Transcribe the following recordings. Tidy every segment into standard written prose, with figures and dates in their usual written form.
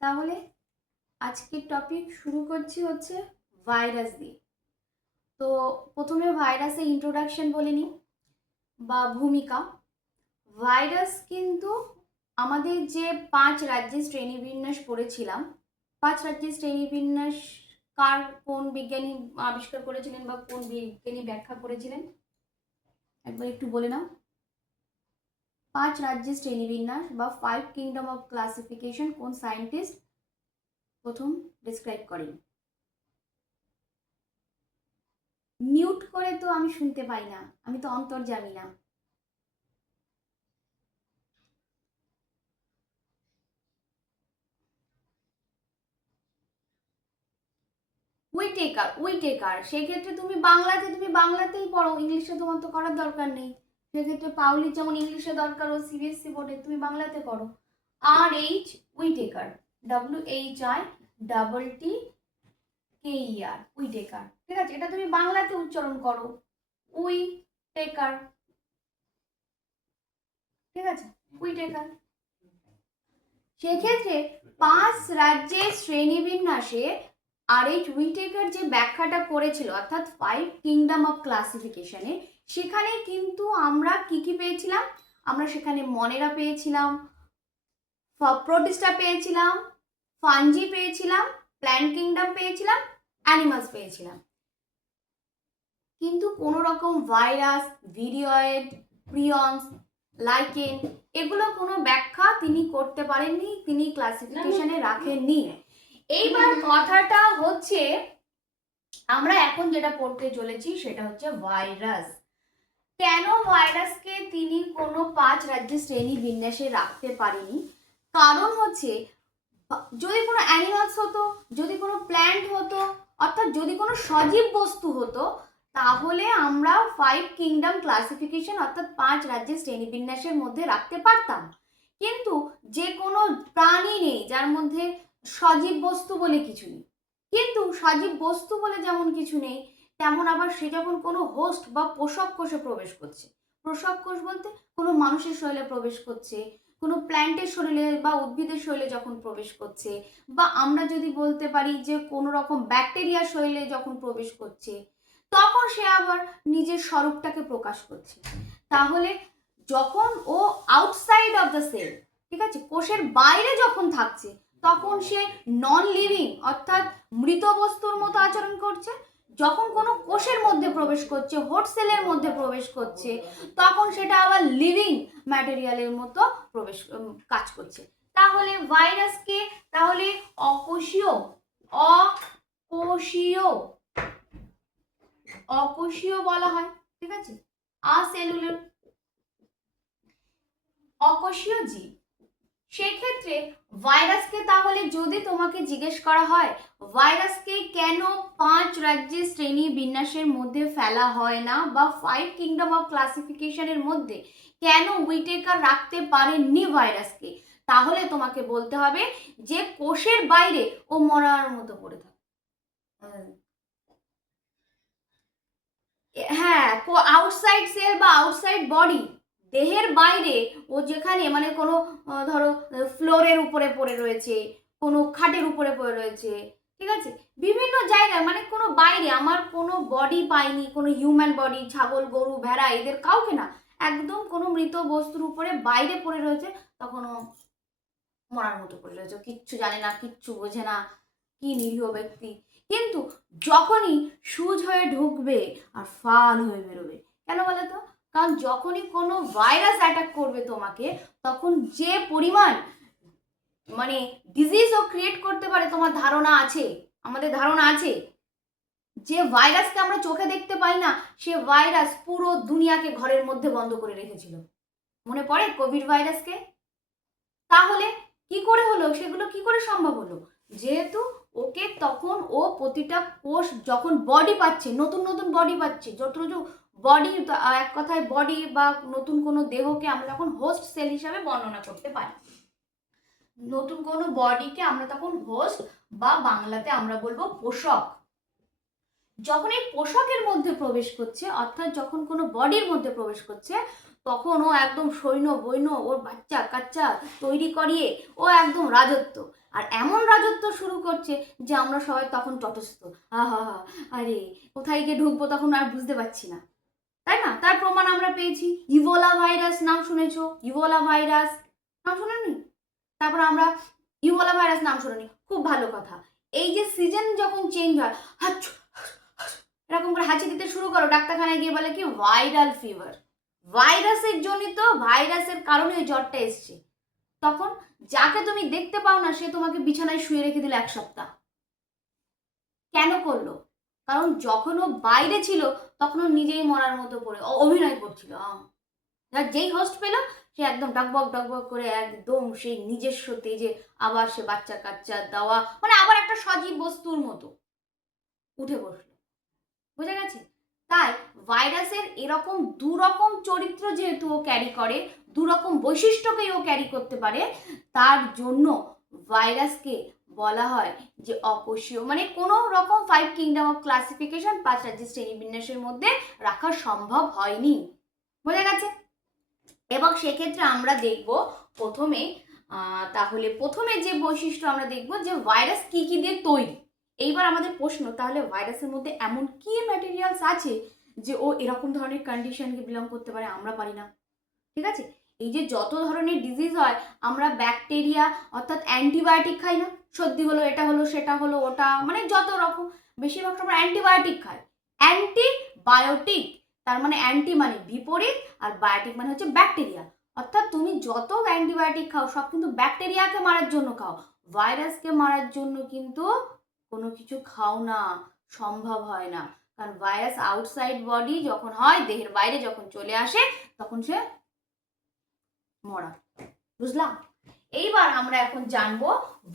তাহলে আজকের টপিক শুরু করছি হচ্ছে ভাইরাস দিয়ে। তো প্রথমে ভাইরাসের ইন্ট্রোডাকশন বলে নিই বা ভূমিকা। ভাইরাস কিন্তু আমাদের যে 5 রাজ্যের শ্রেণীবিন্যাস পড়েছিলাম, 5 রাজ্যের শ্রেণীবিন্যাস কোন বিজ্ঞানী আবিষ্কার করেছিলেন বা কোন বিজ্ঞানী ব্যাখ্যা করেছিলেন একবার একটু বলে নাও। 5 রাজ্যের শ্রেণীবিন্যাস বা 5 কিংডম অফ ক্লাসিফিকেশন কোন সায়েন্টিস্ট প্রথম ডিসক্রাইব করেন? মিউট করে তো আমি শুনতে পাই না, আমি তো অন্তর্যামী না। উইটেকার সেক্ষেত্রে তুমি বাংলাতেই পড়ো, ইংলিশে তোমার তো করার দরকার নেই। সেক্ষেত্রে পাউলির যেমন ইংলিশে দরকার, ও সিবিএসসি বোর্ডে তুমি বাংলাতে পড়ো। উইটেকার, WHITTKER, উইটেকার। ঠিক আছে, এটা তুমি বাংলাতে উচ্চারণ করো, উইটেকার। ঠিক আছে, উইটেকার। সেক্ষেত্রে 5 রাজ্যের শ্রেণীবিন্যাসে উইটেকার যে ব্যাখ্যাটা করেছিল, অর্থাৎ 5 কিংডম অফ ক্লাসিফিকেশনে, সেখানে কিন্তু আমরা কি কি পেয়েছিলাম? আমরা সেখানে মনেরা পেয়েছিলাম, প্রোটিস্টা পেয়েছিলাম, ফাঞ্জি পেয়েছিলাম, প্ল্যান্ট কিংডম পেয়েছিলাম, অ্যানিমালস পেয়েছিলাম। কিন্তু কোনো রকম ভাইরাস, ভিরিয়য়েড, প্রিয়ন্স, লাইকেন এগুলো কোনো ব্যাখ্যা তিনি করতে পারেননি, তিনি ক্লাসিফিকেশনে রাখেননি। এইবার কথাটা হচ্ছে, আমরা এখন যেটা পড়তে চলেছি সেটা হচ্ছে ভাইরাস। কেন ভাইরাসকে তিনি কোনো 5 রাজ্যের শ্রেণী বিন্যাসে রাখতে পারেনি? কারণ হচ্ছে, যদি কোনো অ্যানিমালস হতো, যদি কোনো প্ল্যান্ট হতো, অর্থাৎ যদি কোনো সজীব বস্তু হতো, তাহলে আমরা 5 কিংডম ক্লাসিফিকেশন অর্থাৎ 5 রাজ্যের শ্রেণীবিন্যাসের মধ্যে রাখতে পারতাম। কিন্তু যে কোনো প্রাণী নেই যার মধ্যে সজীব বস্তু বলে কিছু নেই। কিন্তু সজীব বস্তু বলে যেমন কিছু নেই, তেমন আবার সে যখন কোনো হোস্ট বা পোষক কোষে প্রবেশ করছে, পোষক কোষ বলতে কোনো মানুষের শরীরে প্রবেশ করছে, কোনো প্ল্যান্টের শরীরে বা উদ্ভিদের শরীরে যখন প্রবেশ করছে, বা আমরা যদি বলতে পারি যে কোনো রকম ব্যাকটেরিয়ার শরীরে যখন প্রবেশ করছে, তখন সে আবার নিজের স্বরূপটাকে প্রকাশ করছে। তাহলে যখন ও আউটসাইড অফ দ্য সেল, ঠিক আছে, কোষের বাইরে যখন থাকছে, তখন সে নন লিভিং অর্থাৎ মৃত বস্তুর মতো আচরণ করছে। যখন কোনো কোষের মধ্যে প্রবেশ করছে, হোস্ট সেলের মধ্যে প্রবেশ করছে, তখন সেটা আবার লিভিং ম্যাটেরিয়ালের মতো কাজ করছে। তাহলে ভাইরাসকে তাহলে অকোষীয় অকোষীয় অকোষীয় বলা হয়। ঠিক আছে, আसेलुलर, অকোষীয় জীব। সেক্ষেত্রে ভাইরাসকে তাহলে যদি তোমাকে জিজ্ঞেস করা হয় ভাইরাসকে কেন 5 রাজ্যের শ্রেণী বিন্যাসের মধ্যে ফেলা হয় না, বা 5 কিংডম অফ ক্লাসিফিকেশনের মধ্যে কেন উইটেকার রাখতে পারেননি ভাইরাসকে, তাহলে তোমাকে বলতে হবে যে কোষের বাইরে ও মরার মতো পড়ে থাকে। হ্যাঁ, আউটসাইড সেল বা আউটসাইড বডি, দেহের বাইরে ও যেখানে মানে কোনো ধরো ফ্লোরের উপরে পড়ে রয়েছে, কোনো খাটের উপরে পড়ে রয়েছে, ঠিক আছে, বিভিন্ন জায়গায় মানে কোনো বাইরে, আমার কোনো বডি পাইনি, কোনো হিউম্যান বডি, ছাগল, গরু, ভেড়া এদের কাউকে না, একদম কোনো মৃত বস্তুর উপরে বাইরে পড়ে রয়েছে, তখন ও মরার মতো পড়ে রয়েছে, কিচ্ছু জানে না, কিচ্ছু বোঝে না, কি নিরীহ ব্যক্তি। কিন্তু যখনই সুজ হয়ে ঢুকবে আর ফাল হয়ে বেরোবে, কেন বলে তো? কারণ যখনই কোনো ভাইরাস অ্যাটাক করবে তোমাকে, তখন যে পরিমাণ মানে ডিজিজ ও ক্রিয়েট করতে পারে তোমার ধারণা আছে, আমাদের ধারণা আছে। যে ভাইরাসকে আমরা চোখে দেখতে পাই না, সে ভাইরাস পুরো দুনিয়াকে ঘরের মধ্যে বন্ধ করে রেখেছিল। মনে পড়ে কোভিড ভাইরাসকে? তাহলে কি করে হলো, সেগুলো কি করে সম্ভব হলো? যেহেতু ওকে তখন ও প্রতিটা কোষ যখন বডি পাচ্ছে, নতুন নতুন বডি পাচ্ছে, যত বডি, এক কথায় বডি বা নতুন কোনো দেহকে আমরা তখন হোস্ট সেল হিসাবে বর্ণনা করতে পারি। নতুন কোনো বডিকে আমরা তখন হোস্ট বা বাংলাতে আমরা বলবো পোষক। যখন এই পোষকের মধ্যে প্রবেশ করছে, অর্থাৎ যখন কোনো বডির মধ্যে প্রবেশ করছে, তখন ও একদম সৈন্য বৈন্য ওর বাচ্চা কাচ্চা তৈরি করিয়ে ও একদম রাজত্ব, আর এমন রাজত্ব শুরু করছে যে আমরা সবাই তখন তটস্থ, হা হা হা, আরে কোথায় গিয়ে ঢুকবো তখন আর বুঝতে পারছি না, তাই না? তার প্রমাণ আমরা পেয়েছি। ইবোলা ভাইরাস নাম শুনেছো? ইবোলা ভাইরাস নাম শুনেনি? তারপর আমরা ইবোলা ভাইরাস নাম শুনিনি, খুব ভালো কথা। এই যে সিজন যখন চেঞ্জ হয়, হাঁচু এরকম করে হাঁচি দিতে শুরু করো, ডাক্তারখানায় গিয়ে বলে কি ভাইরাল ফিভার, ভাইরাসের জনিত, ভাইরাসের কারণে ওই জ্বরটা এসছে। তখন যাকে তুমি দেখতে পাও না সে তোমাকে বিছানায় শুয়ে রেখে দিল 1 সপ্তাহ। কেন করলো? কারণ যখন ও বাইরে ছিল তখন ও নিজেই মরার মতো করে অভিনয় করছিল। যেই হোস্ট পেলো সে একদম ডকবক ডকবক করে একদম সেই নিজস্ব তেজে আবার সে বাচ্চা কাচ্চা দেওয়া, মানে আবার একটা সজীব বস্তুর মতো উঠে বসলো। বুঝা গেছে? তাই ভাইরাসের এরকম দুরকম চরিত্র যেহেতু ও ক্যারি করে, দুরকম বৈশিষ্ট্যকেই ও ক্যারি করতে পারে, তার জন্য ভাইরাসকে বলা হয় যে অকোষীয়, মানে কোনো রকম 5 কিংডম অফ ক্লাসিফিকেশন 5 রাজ্যের শ্রেণীবিন্যাসের মধ্যে রাখা সম্ভব হয়নি। বোঝা গেছে? এবং সেক্ষেত্রে আমরা দেখব প্রথমে, তাহলে প্রথমে যে বৈশিষ্ট্য আমরা দেখব যে ভাইরাস কি কি দিয়ে তৈরি। এইবার আমাদের প্রশ্ন, তাহলে ভাইরাসের মধ্যে এমন কি ম্যাটেরিয়ালস আছে যে ও এরকম ধরনের কন্ডিশনকে বিলং করতে পারে, আমরা পারি না। ঠিক আছে? এই যে যত ধরনের ডিজিজ হয় আমরা ব্যাকটেরিয়া অর্থাৎ অ্যান্টিবায়োটিক খাই না, সর্দি হলো এটা হলো সেটা হলো ওটা, মানে যত রকম বেশিরভাগ আমরা অ্যান্টিবায়োটিক খাই। অ্যান্টিবায়োটিক তার মানে অ্যান্টি মানে বিপরীত, আর বায়োটিক মানে হচ্ছে ব্যাকটেরিয়া। অর্থাৎ তুমি যত অ্যান্টিবায়োটিক খাও সব কিন্তু ব্যাকটেরিয়াকে মারার জন্য খাও, ভাইরাসকে মারার জন্য কিন্তু কোনো কিছু খাও না, সম্ভব হয় না। কারণ ভাইরাস আউটসাইড বডি যখন হয়, দেহের বাইরে যখন চলে আসে তখন সে মরা। বুঝলাম? এইবার আমরা এখন জানবো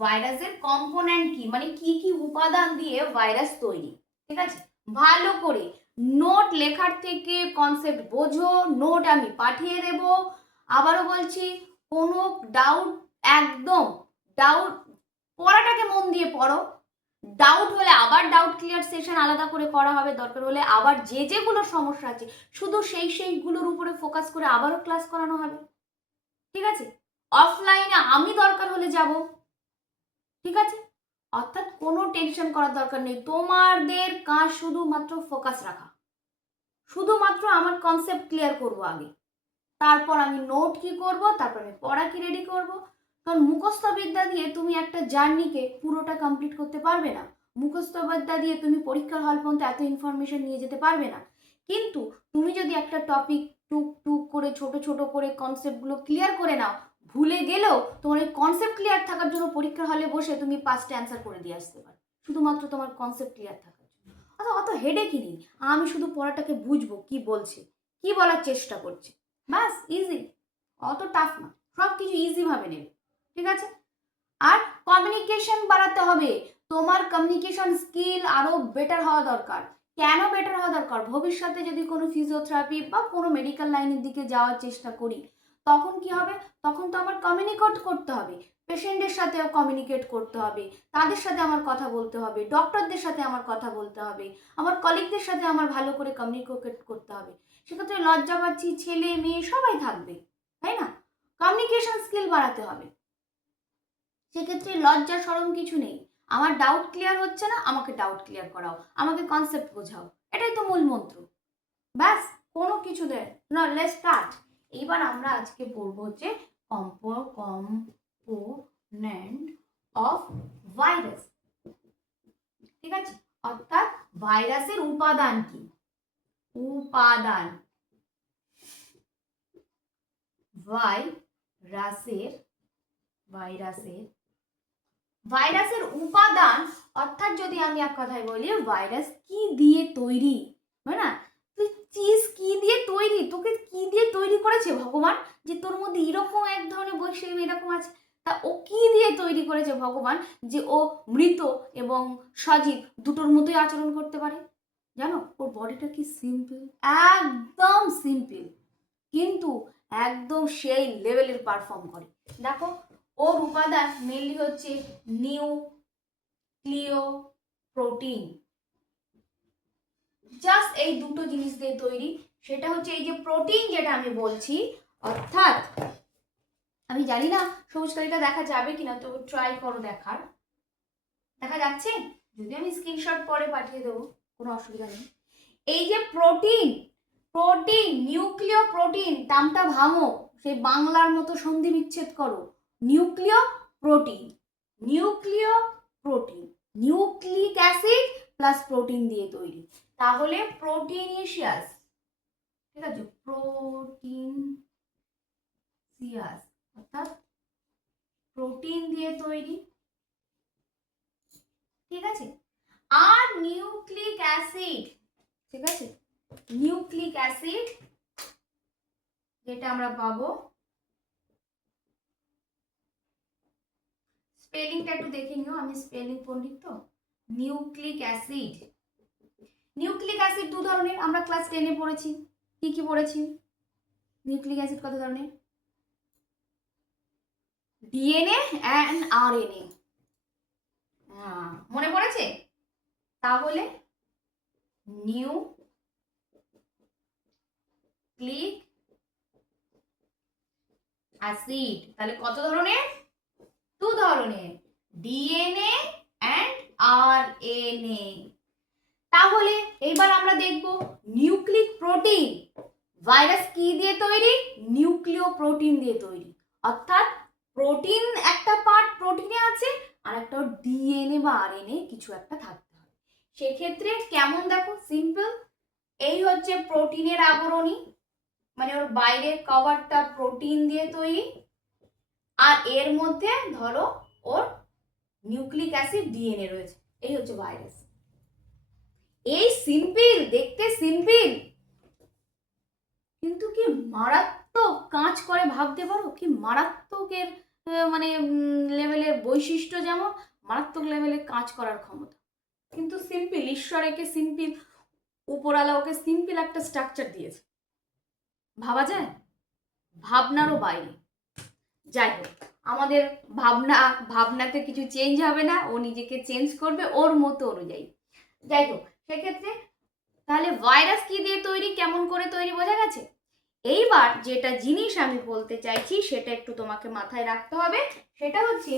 ভাইরাসের কম্পোনেন্ট কি, মানে কি কি উপাদান দিয়ে ভাইরাস তৈরি। ঠিক আছে? ভালো করে নোট লেখার থেকে কনসেপ্ট বোঝো, নোট আমি পাঠিয়ে দেব। আবারও বলছি, কোনো ডাউট, একদম ডাউট, পড়াটাকে মন দিয়ে পড়ো, ডাউট হলে আবার ডাউট ক্লিয়ার সেশন আলাদা করে করা হবে, দরকার হলে আবার যেগুলো সমস্যা আছে শুধু সেইগুলোর উপরে ফোকাস করে আবারও ক্লাস করানো হবে। ঠিক আছে? অফলাইনে আমি দরকার হলে যাব। ঠিক আছে? অর্থাৎ কোনো টেনশন করার দরকার নেই, তোমাদের কাজ শুধুমাত্র ফোকাস রাখা, শুধুমাত্র আমার কনসেপ্ট ক্লিয়ার করব আগে, তারপর আমি নোট কি করব, তারপর আমি পড়া কি রেডি করব। কারণ মুখস্থ বিদ্যা দিয়ে তুমি একটা জার্নিকে পুরোটা কমপ্লিট করতে পারবে না, মুখস্থ বিদ্যা দিয়ে তুমি পরীক্ষার হল পর্যন্ত এত ইনফরমেশন নিয়ে যেতে পারবে না। কিন্তু তুমি যদি একটা টপিক টুক টুক করে ছোট ছোট করে কনসেপ্টগুলো ক্লিয়ার করে নাও, ভুলে গেলেও তোমার এই কনসেপ্ট ক্লিয়ার থাকার জন্য পরীক্ষার হলে বসে তুমি 5টা অ্যান্সার করে দিয়ে আসতে পারো, শুধুমাত্র তোমার কনসেপ্ট ক্লিয়ার থাকার জন্য। অত হেডেকই নেই, আমি শুধু পড়াটাকে বুঝবো কি বলছে, কি বলার চেষ্টা করছে, বাস, ইজি, অত টাফ না, সব কিছু ইজি ভাবে নেবে। ঠিক আছে? আর কমিউনিকেশন বাড়াতে হবে, তোমার কমিউনিকেশন স্কিল আরো বেটার হওয়া দরকার। কেন বেটার হওয়া দরকার? ভবিষ্যতে যদি কোনো ফিজিওথেরাপি বা কোনো মেডিকেল লাইনের দিকে যাওয়ার চেষ্টা করি তখন কি হবে, তখন তো আমার কমিউনিকেট করতে হবে, পেশেন্টের সাথেও কমিউনিকেট করতে হবে, তাদের সাথে আমার কথা বলতে হবে, ডক্টরদের সাথে আমার কথা বলতে হবে, আমার কলিগদের সাথে আমার ভালো করে কমিউনিকেট করতে হবে। সেক্ষেত্রে লজ্জা পাচ্ছি, ছেলে মেয়ে সবাই থাকবে, তাই না? কমিউনিকেশন স্কিল বাড়াতে হবে। সেক্ষেত্রে লজ্জা শরম কিছু নেই, আমার ডাউট ক্লিয়ার হচ্ছে না, আমাকে ডাউট ক্লিয়ার করাও, আমাকে কনসেপ্ট বোঝাও, এটাই তো মূল মন্ত্র। ব্যাস, কোনো কিছু দেয় না। Let's start. এইবার আমরা আজকে পড়বো হচ্ছে কম্পোনেন্ট অফ ভাইরাস। ঠিক আছে? অর্থাৎ ভাইরাসের উপাদান কি, উপাদান, ভাইরাসের উপাদান, অর্থাৎ যদি আমি এক কথায় বলি ভাইরাস কি দিয়ে তৈরি, না তুই চিজ কি দিয়ে তৈরি, তোকে কি দিয়ে তৈরি করেছে ভগবান, যে তোর মধ্যে এরকম এক ধরনের বৈশিষ্ট্য এরকম আছে, তা ও কি দিয়ে তৈরি করেছে ভগবান যে ও মৃত এবং সজীব দুটোর মতোই আচরণ করতে পারে? জানো ওর বডিটা কি সিম্পল, একদম সিম্পল, কিন্তু একদম সেই লেভেলের পারফর্ম করে। দেখো ওর উপাদান মেনলি হচ্ছে নিউক্লিওপ্রোটিন, জাস্ট এই দুটো জিনিস দিয়ে তৈরি। সেটা হচ্ছে এই যে প্রোটিন যেটা আমি বলছি, অর্থাৎ আমি জানি না সবুজ কালিটা দেখা যাবে কিনা, তো ট্রাই করো দেখার। দেখা যাচ্ছে? যদি আমি স্ক্রিনশট পরে পাঠিয়ে দেবো, কোনো অসুবিধা নেই। এই যে প্রোটিন, প্রোটিন নিউক্লিয় প্রোটিন, নামটা ভাঙো, সেই বাংলার মতো সন্ধি বিচ্ছেদ করো। নিউক্লিয় প্রোটিন, নিউক্লিয় protein, nucleic acid plus protein দিয়ে তৈরি, তাহলে প্রোটিনিশিয়াস, ঠিক আছে, প্রোটিনশিয়াস অর্থাৎ প্রোটিন দিয়ে তৈরি, ঠিক আছে। আর নিউক্লিক অ্যাসিড, ঠিক আছে, নিউক্লিক অ্যাসিড যেটা আমরা পাবো, স্পেলিংটা একটু দেখে নিও, আমি স্পেলিং পণ্ডিত তো। নিউক্লিক অ্যাসিড, নিউক্লিক অ্যাসিড দু ধরনের, আমরা ক্লাস 10-এ পড়েছি। কি কি পড়েছি? নিউক্লিক অ্যাসিড কত ধরনের? ডিএনএ অ্যান্ড আরএনএ, মনে পড়েছে? তাহলে নিউক্লিক অ্যাসিড তাহলে কত ধরনের? দু ধরনের, ডিএনএ অ্যান্ড আরএনএ। তাহলে এইবার আমরা দেখব নিউক্লিক প্রোটিন। ভাইরাস কি দিয়ে তৈরি? নিউক্লিয় প্রোটিন দিয়ে তৈরি, অর্থাৎ প্রোটিন একটা পার্ট প্রোটিনে আছে, আর একটা ডিএনএ বা আরএনএ কিছু একটা থাকতে হবে। সেক্ষেত্রে কেমন দেখো, সিম্পল, এই হচ্ছে প্রোটিনের আবরণী, মানে ওর বাইরের কভারটা প্রোটিন দিয়ে তৈরি, আর এর মধ্যে ধরো ওর নিউক্লিক অ্যাসিড ডিএনএ রয়েছে, এই হচ্ছে ভাইরাস। এই সিম্পল, দেখতে সিম্পল, কিন্তু কি মারাত্মক কাজ করে ভাবতে পারো? কি মারাত্মকের মানে লেভেলের বৈশিষ্ট্য, যেমন মারাত্মক লেভেলে কাজ করার ক্ষমতা। কিন্তু সিম্পল, ঈশ্বর একে সিম্পল, উপরালা ওকে সিম্পল একটা স্ট্রাকচার দিয়েছে, ভাবা যায়? ভাবনারও বাইরে। যাই হোক, আমাদের ভাবনাতে কিছু চেঞ্জ হবে না, ও নিজেকে চেঞ্জ করবে ওর মতো অনুযায়ী। যাই হোক, সেক্ষেত্রে তাহলে ভাইরাস কি দিয়ে তৈরি, কেমন করে তৈরি, বোঝা গেছে। এইবার যেটা জিনিস আমি বলতে চাইছি সেটা একটু তোমাকে মাথায় রাখতে হবে, সেটা হচ্ছে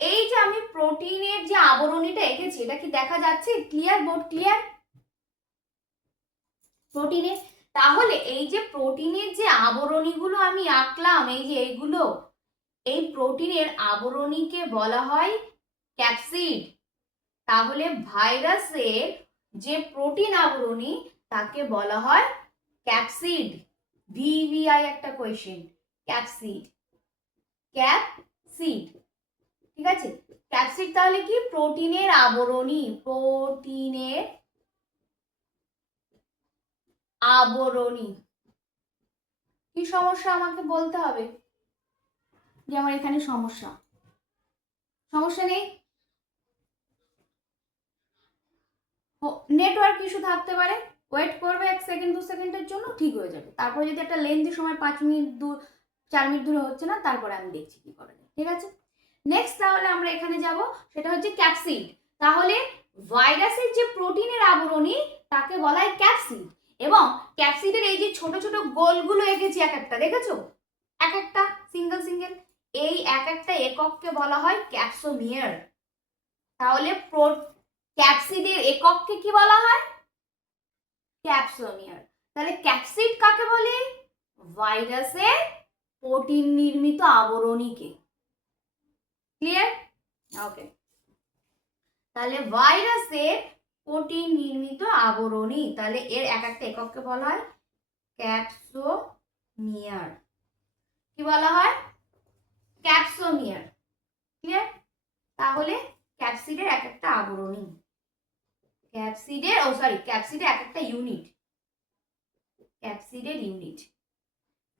এই যে আমি প্রোটিনের যে আবরণীটা এঁকেছি, এটা কি দেখা যাচ্ছে? ক্লিয়ার? Board clear? প্রোটিনের, তাহলে এই যে প্রোটিনের যে আবরণীগুলো আমি আঁকলাম, এই যে এইগুলো, এই প্রোটিনের আবরণীকে বলা হয় ক্যাপসিড। তাহলে ভাইরাসের যে প্রোটিন আবরণী তাকে বলা হয় ক্যাপসিড। ভিভিআই একটা কোয়েশ্চেন, ক্যাপসিড, ক্যাপসিড, ঠিক আছে। ক্যাপসিড তাহলে কি? প্রোটিনের আবরণী, প্রোটিনের আবরণী। কি সমস্যা আমাকে বলতে হবে, যে আমার এখানে সমস্যা, সমস্যা নেই? নেটওয়ার্ক ইস্যু থাকতে পারে, ওয়েট করবে 1 সেকেন্ড 2 সেকেন্ডের জন্য, ঠিক হয়ে যাবে। তারপর যদি একটা লেন্থি সময় 5 মিনিট 4 মিনিট ধরে হচ্ছে না, তারপরে আমি দেখছি কি করা যায়, ঠিক আছে। নেক্সট তাহলে আমরা এখানে যাব, সেটা হচ্ছে ক্যাপসিড। তাহলে ভাইরাসের যে প্রোটিনের আবরণী তাকে বলা হয় ক্যাপসিড, এবং ক্যাপসিডের এই যে ছোট ছোট গোলগুলো এঁকেছি এক একটা, দেখেছো? এক একটা সিঙ্গেল সিঙ্গেল, এই এক একটা একককে বলা হয় ক্যাপসোমিয়ার। তাহলে ক্যাপসিডের একককে কি বলা হয়? ক্যাপসোমিয়ার। তাহলে ক্যাপসিড কাকে বলে? ভাইরাসের প্রোটিন নির্মিত আবরণীকে। ক্লিয়ার? ওকে, তাহলে ভাইরাসের প্রোটিন নির্মিত আবরণী, তাহলে এর এক একটা একককে বলা হয় ক্যাপসোমিয়ার। কি বলা হয়? ক্যাপসোমিয়ার। ক্লিয়ার? তাহলে ক্যাপসিডের এক একটা আবরণী, ক্যাপসিডের ক্যাপসিডের এক একটা ইউনিট, ক্যাপসিডের ইউনিট।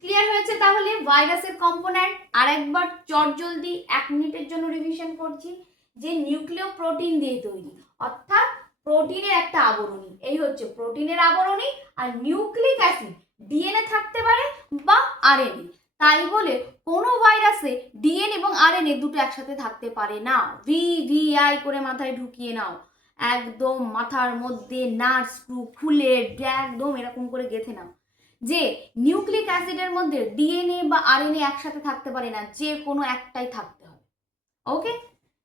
ক্লিয়ার হয়েছে? তাহলে ভাইরাসের কম্পোনেন্ট আরেকবার চটজলদি 1 মিনিটের জন্য রিভিশন করছি, যে নিউক্লিয় প্রোটিন দিয়ে তৈরি, অর্থাৎ প্রোটিনের একটা আবরণী, এই হচ্ছে প্রোটিনের আবরণী। আর নিউক্লিক অ্যাসিড, ডিএনএ থাকতে পারে বা আরএনএ, তাই বলে কোনো ভাইরাসে ডিএনএ এবং আরএনএ দুটো একসাথে থাকতে পারে না। ভিভিআই করে মাথায় ঢুকিয়ে নাও, একদম মাথার মধ্যে নার্ভ স্ক্রু খুলে একদম এরকম করে গেঁথে নাও। যে নিউক্লিক অ্যাসিডের মধ্যে ডিএনএ বা আরএনএ একসাথে থাকতে পারে না, যে কোনো একটাই থাকতে হবে। ওকে,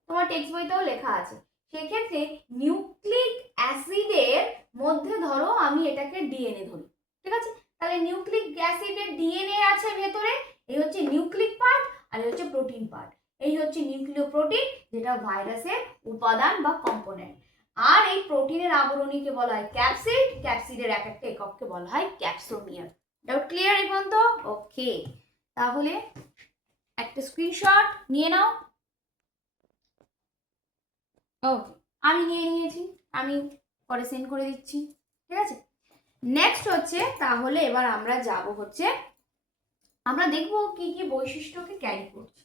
তোমার টেক্সট বইতেও লেখা আছে। সেক্ষেত্রে নিউক্লিক অ্যাসিডের মধ্যে ধরো আমি এটাকে ডিএনএ ধরি, ঠিক আছে? তাহলে নিউক্লিক অ্যাসিডের ডিএনএ আছে ভেতরে, এই হচ্ছে নিউক্লিক পার্ট আর এই হচ্ছে প্রোটিন পার্ট। এই হচ্ছে নিউক্লিয় প্রোটিন, যেটা ভাইরাসের উপাদান বা কম্পোনেন্ট। আর এই প্রোটিনের আবরণীকে বলা হয় ক্যাপসিড, ক্যাপসিডের এক একটা একককে বলা হয় ক্যাপসোমিয়ার। ডাউট ক্লিয়ার এখন তো? ওকে, তাহলে একটা স্ক্রিনশট নিয়ে নাও। ও, আমি নিয়ে নিয়েছি, আমি পরে সেন্ড করে দিচ্ছি, ঠিক আছে? নেক্সট হচ্ছে, তাহলে এবার আমরা যাব হচ্ছে, আমরা দেখব কি কি বৈশিষ্ট্যকে ক্যারি করছে।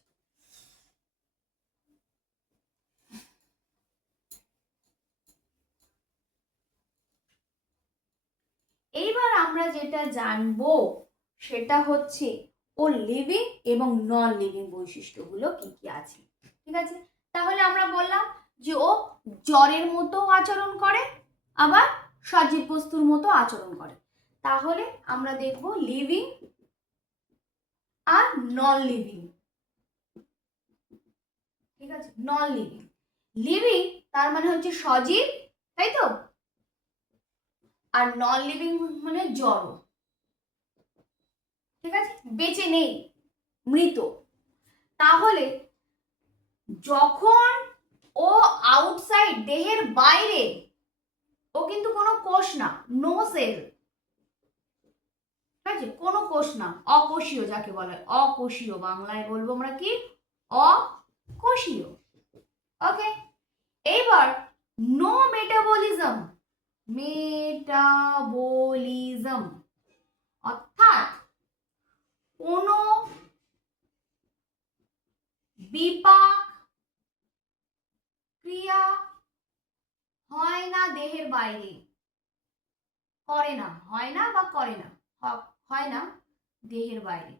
এইবার আমরা যেটা জানবো সেটা হচ্ছে ও লিভিং এবং নন লিভিং বৈশিষ্ট্যগুলো কি কি আছে, ঠিক আছে? তাহলে আমরা বললাম যে ও জ্বরের মতো আচরণ করে, আবার সজীব বস্তুর মতো আচরণ করে। তাহলে আমরা দেখব লিভিং আর নন লিভিং, ঠিক আছে? নন লিভিং, লিভিং তার মানে হচ্ছে সজীব, তাই তো? আর নন লিভিং মানে জড়, ঠিক আছে? বেঁচে নেই, মৃত। তাহলে যখন ও আউটসাইড, দেহের বাইরে, ও কিন্তু কোনো কোষ না, নো সেল, ঠিক আছে? কোনো কোষ না, অকোষীয় যাকে বলে, অকোষীয়, বাংলায় বলবো আমরা কি? অকোষীয়। ওকে, এইবার নো মেটাবলিজম, মেটাবলিজম অর্থাৎ কোনো বিপাক ক্রিয়া হয় না দেহের বাইরে, করে না, হয় না বা করে না, হয় না দেহের বাইরে।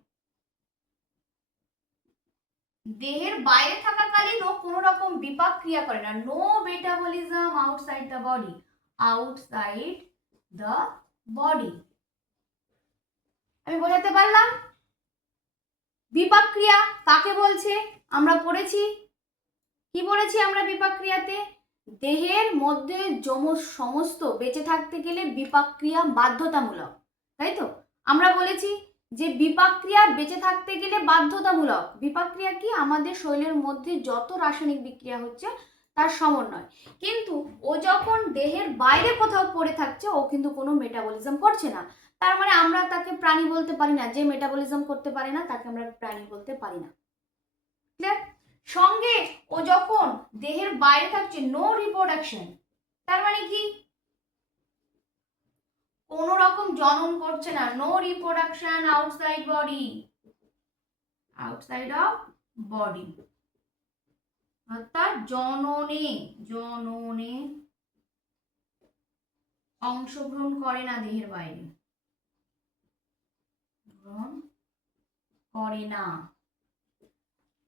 দেহের বাইরে থাকাকালীনও কোনো রকম বিপাক ক্রিয়া করে না। No metabolism outside the body, outside the body. আমি বোঝাতে পারলাম? বিপাক ক্রিয়া কাকে বলছে আমরা পড়েছি, কি পড়েছি আমরা বিপাক ক্রিয়াতে? দেহের মধ্যে সমস্ত বেঁচে থাকতে গেলে বিপাক ক্রিয়া বাধ্যতামূলক, তাই তো? আমরা বলেছি যে বিপাক ক্রিয়া বেঁচে থাকতে গেলে বাধ্যতামূলক। বিপাক ক্রিয়া কি? আমাদের শরীরের মধ্যে যত রাসায়নিক বিক্রিয়া হচ্ছে তার সমন্বয়। কিন্তু ও যখন দেহের বাইরে কোথাও পড়ে থাকছে, ও কিন্তু কোনো মেটাবলিজম করছে না। তার মানে আমরা তাকে প্রাণী বলতে পারি না। যে মেটাবলিজম করতে পারে না তাকে আমরা প্রাণী বলতে পারি না। ক্লিয়ার? সঙ্গে ও যখন দেহের বাইরে থাকছে, নো রিপ্রোডাকশন, তার মানে কি? কোন রকম জনন করছে না, no reproduction outside body, outside of body, অর্থাৎ জননে, জননে অংশগ্রহণ করে না দেহের বাইরে, গ্রহণ করে না,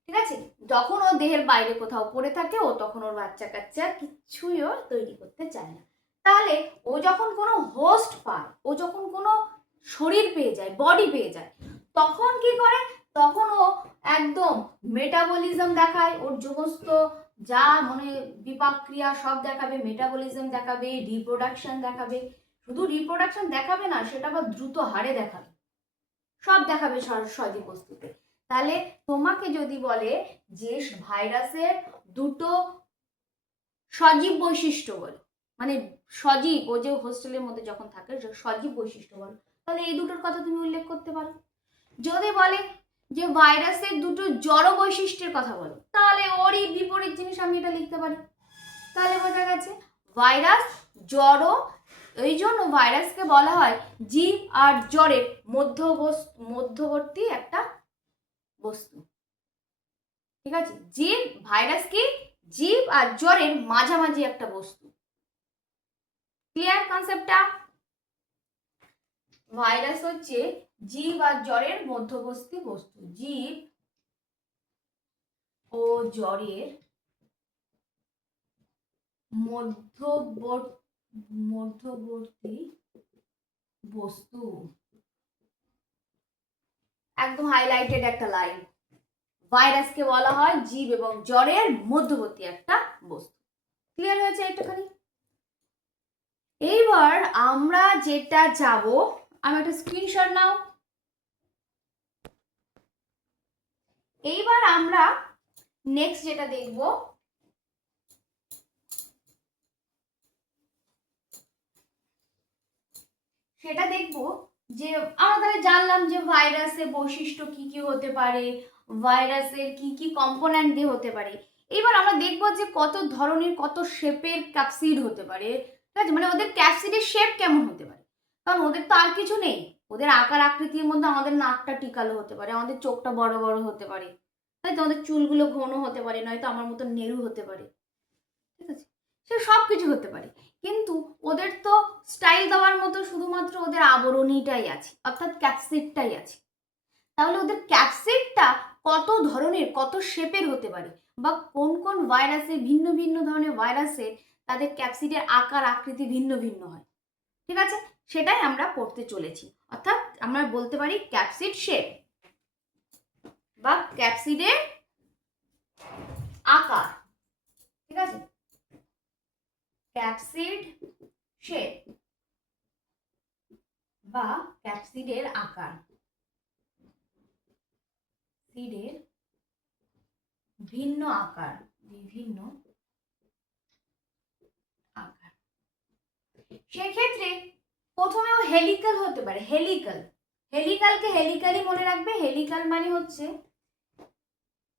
ঠিক আছে? যখন ও দেহের বাইরে কোথাও পড়ে থাকে, ও তখন ওর বাচ্চা কাচ্চা কিছুই ও তৈরি করতে চায় না। তাহলে ও যখন কোনো হোস্ট পায়, ও যখন কোনো শরীর পেয়ে যায়, বডি পেয়ে যায়, তখন কি করে? তখন ও একদম মেটাবলিজম দেখায়, ওর সমস্ত যা মানে বিপাক ক্রিয়া সব দেখাবে, মেটাবলিজম দেখাবে, রিপ্রোডাকশন দেখাবে। শুধু রিপ্রোডাকশন দেখাবে না, সেটা আবার দ্রুত হারে দেখাবে, সব দেখাবে সজীব বস্তুতে। তাহলে তোমাকে যদি বলে যে ভাইরাসের দুটো সজীব বৈশিষ্ট্য বলো, মানে সজীব, ও যে হোস্টেলের মধ্যে যখন থাকে সজীব বৈশিষ্ট্য বলো, তাহলে এই দুটোর কথা তুমি উল্লেখ করতে পারো। যদি বলে যে ভাইরাসের দুটো জড় বৈশিষ্ট্যের কথা বলো, তাহলে ওরই বিপরীত জিনিস আমি এটা লিখতে পারি। তাহলে বোঝা গেছে ভাইরাস জড়, এই জন্য ভাইরাসকে বলা হয় জীব আর জড়ের মধ্যবর্তী একটা বস্তু, ঠিক আছে? জীব, ভাইরাস কি? জীব আর জ্বরের মাঝামাঝি একটা বস্তু। ক্লিয়ার কনসেপ্টটা? ভাইরাস হচ্ছে জীব আর জ্বরের মধ্যবর্তী বস্তু, জীব ও জ্বরের মধ্যবর্তী বস্তু। একদম হাইলাইটেড একটা লাইন। ভাইরাসকে বলা হয় জীব এবং জড়ের মধ্যবর্তী একটা বস্তু। ক্লিয়ার হয়েছে একটুখানি? এইবার আমরা যেটা যাব, আমি একটা স্ক্রিনশট নাও। এইবার আমরা নেক্সট যেটা দেখব, সেটা দেখব যে আমরা তাহলে জানলাম যে ভাইরাসের বৈশিষ্ট্য কি কি হতে পারে, ভাইরাসের কি কি কম্পোনেন্ট দিয়ে হতে পারে। এবার আমরা দেখব যে কত ধরনের কত শেপের ক্যাপসিড হতে পারে, ঠিক আছে? মানে ওদের ক্যাপসিডের শেপ কেমন হতে পারে, কারণ ওদের তো আর কিছু নেই। ওদের আকার আকৃতির মধ্যে আমাদের নাকটা টিকালো হতে পারে, আমাদের চোখটা বড় বড় হতে পারে, তাই তো আমাদের চুলগুলো ঘন হতে পারে, নয়তো আমার মতো নেরু হতে পারে, ঠিক আছে? সে সব কিছু হতে পারে, কিন্তু ওদের তো স্টাইল দেওয়ার মতো শুধুমাত্র ওদের আবরণীটাই আছে, অর্থাৎ ক্যাপসিডটাই আছে। তাহলে ওদের ক্যাপসিডটা কত ধরনের কত শেপের হতে পারে, বা কোন কোন ভাইরাসে ভিন্ন ভিন্ন ধরনের ভাইরাসে তাদের ক্যাপসিডের আকার আকৃতি ভিন্ন ভিন্ন হয়, ঠিক আছে? সেটাই আমরা পড়তে চলেছি। অর্থাৎ আমরা বলতে পারি ক্যাপসিড শেপ বা ক্যাপসিডের আকার, ঠিক আছে? ক্যাপসিড শেপ বা ক্যাপসিডের আকার, সিডের ভিন্ন আকার, বিভিন্ন আকার। সেক্ষেত্রে প্রথমেও হেলিক্যাল হতে পারে। হেলিক্যাল, হেলিক্যালকে হেলিক্যালই মনে রাখবে। হেলিক্যাল মানে হচ্ছে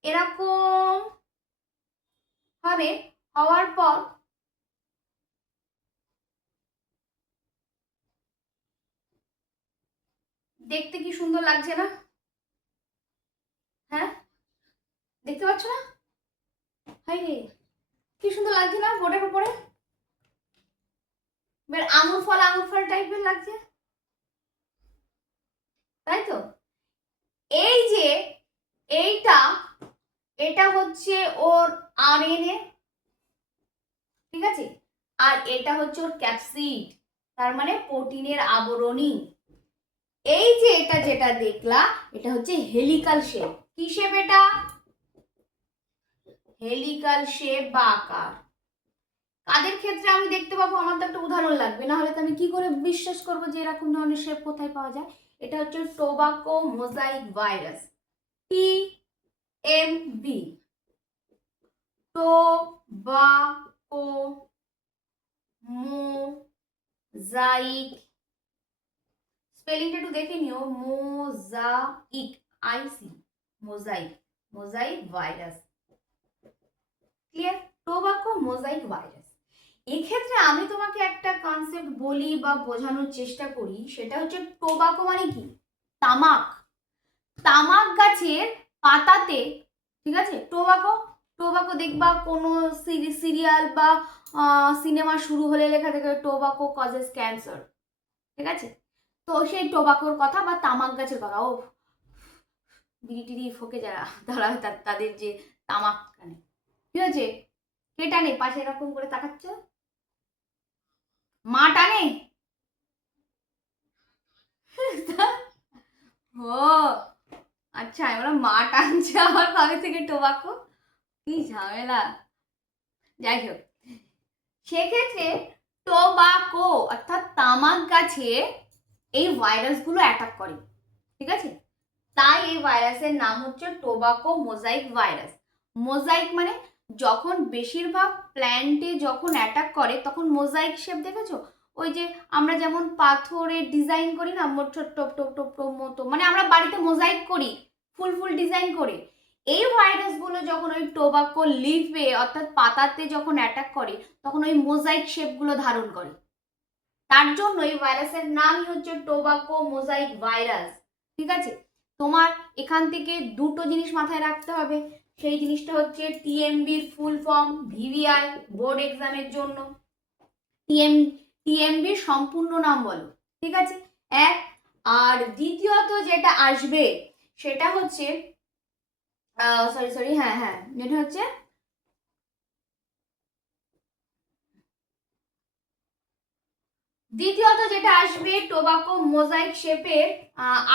এরকম হবে, হওয়ার পর দেখতে কি সুন্দর লাগছে না? হ্যাঁ, দেখতে পাচ্ছ না? হাই রে, কি সুন্দর লাগছে না বোর্ডের উপরে? আঙুর ফল টাইপের লাগছে, তাই তো? এই যে এইটা, এটা হচ্ছে ওর আরএনএ, ঠিক আছে? আর এটা হচ্ছে ওর ক্যাপসিড, তার মানে প্রোটিনের আবরণী। এই যে এটা যেটা দেখলা, এটা হচ্ছে হেলিক্যাল শেপ। কি শেপ এটা? হেলিক্যাল শেপ বা আকার। কাদের ক্ষেত্রে আমি দেখতে পাবো? আমার তো একটা উদাহরণ লাগবে, না হলে তো আমি কি করে বিশ্বাস করবো যে এরকম ধরনের শেপ কোথায় পাওয়া যায়? এটা হচ্ছে tobacco mosaic virus, TMV, tobacco mosaic. স্পেলিংটা একটু দেখে নিও, মোজাইক, আইসি, mosaic, mosaic virus. Clear? Tobacco mosaic virus. এক্ষেত্রে আমি তোমাকে একটা কনসেপ্ট বলি বা বোঝানোর চেষ্টা করি, সেটা হচ্ছে টোবাকো মানে কি? তামাক। তামাক গাছের পাতাতে, ঠিক আছে? টোবাকো, টোবাকো দেখবা কোনো সিরিয়াল বা সিনেমা শুরু হলে লেখা থাকে টোবাকো কজেস ক্যান্সার, ঠিক আছে? তো সেই টোবাকোর কথা বা তামাক গাছের কথা, ও বিড়ি টিড়ি ফোকে যারা, তারা তাদের যে তামাক টানে, ঠিক আছে? কে টানে? পাশে এরকম করে তাকাচ্ছ, মা টানে? ও আচ্ছা, আমরা মা টানছে আমার কবে থেকে টোবাকো, কি ঝামেলা। যাই হোক, সেক্ষেত্রে টোবাকো অর্থাৎ তামাক গাছে এই ভাইরাসগুলো অ্যাটাক করে, ঠিক আছে? তাই এই ভাইরাসের নাম হচ্ছে টোবাকো মোজাইক ভাইরাস। মোজাইক মানে যখন বেশিরভাগ প্ল্যান্টে যখন অ্যাটাক করে তখন মোজাইক শেপ দেখেছো? ওই যে আমরা যেমন পাথরের ডিজাইন করি না, ছোট টপ টপ টপ টপ মতো, মানে আমরা বাড়িতে মোজাইক করি ফুল ফুল ডিজাইন করে। এই ভাইরাসগুলো যখন ওই টোবাকো লিফে অর্থাৎ পাতাতে যখন অ্যাটাক করে তখন ওই মোজাইক শেপগুলো ধারণ করে। তার জন্য এই ভাইরাসের নামই হচ্ছে টোবাকো মোজাইক ভাইরাস, ঠিক আছে? তোমার এখান থেকে দুটো জিনিস মাথায় রাখতে হবে। সেই জিনিসটা হচ্ছে টিএমবির ফুল ফর্ম, ভিভিআই বোর্ড এক্সামের জন্য টিএমবির সম্পূর্ণ নাম বলো, ঠিক আছে? এক। আর দ্বিতীয়ত যেটা আসবে সেটা হচ্ছে সরি হ্যাঁ হ্যাঁ, যেটা হচ্ছে দ্বিতীয়ত যেটা আসবে, টোবাকো মোজাইক শেপের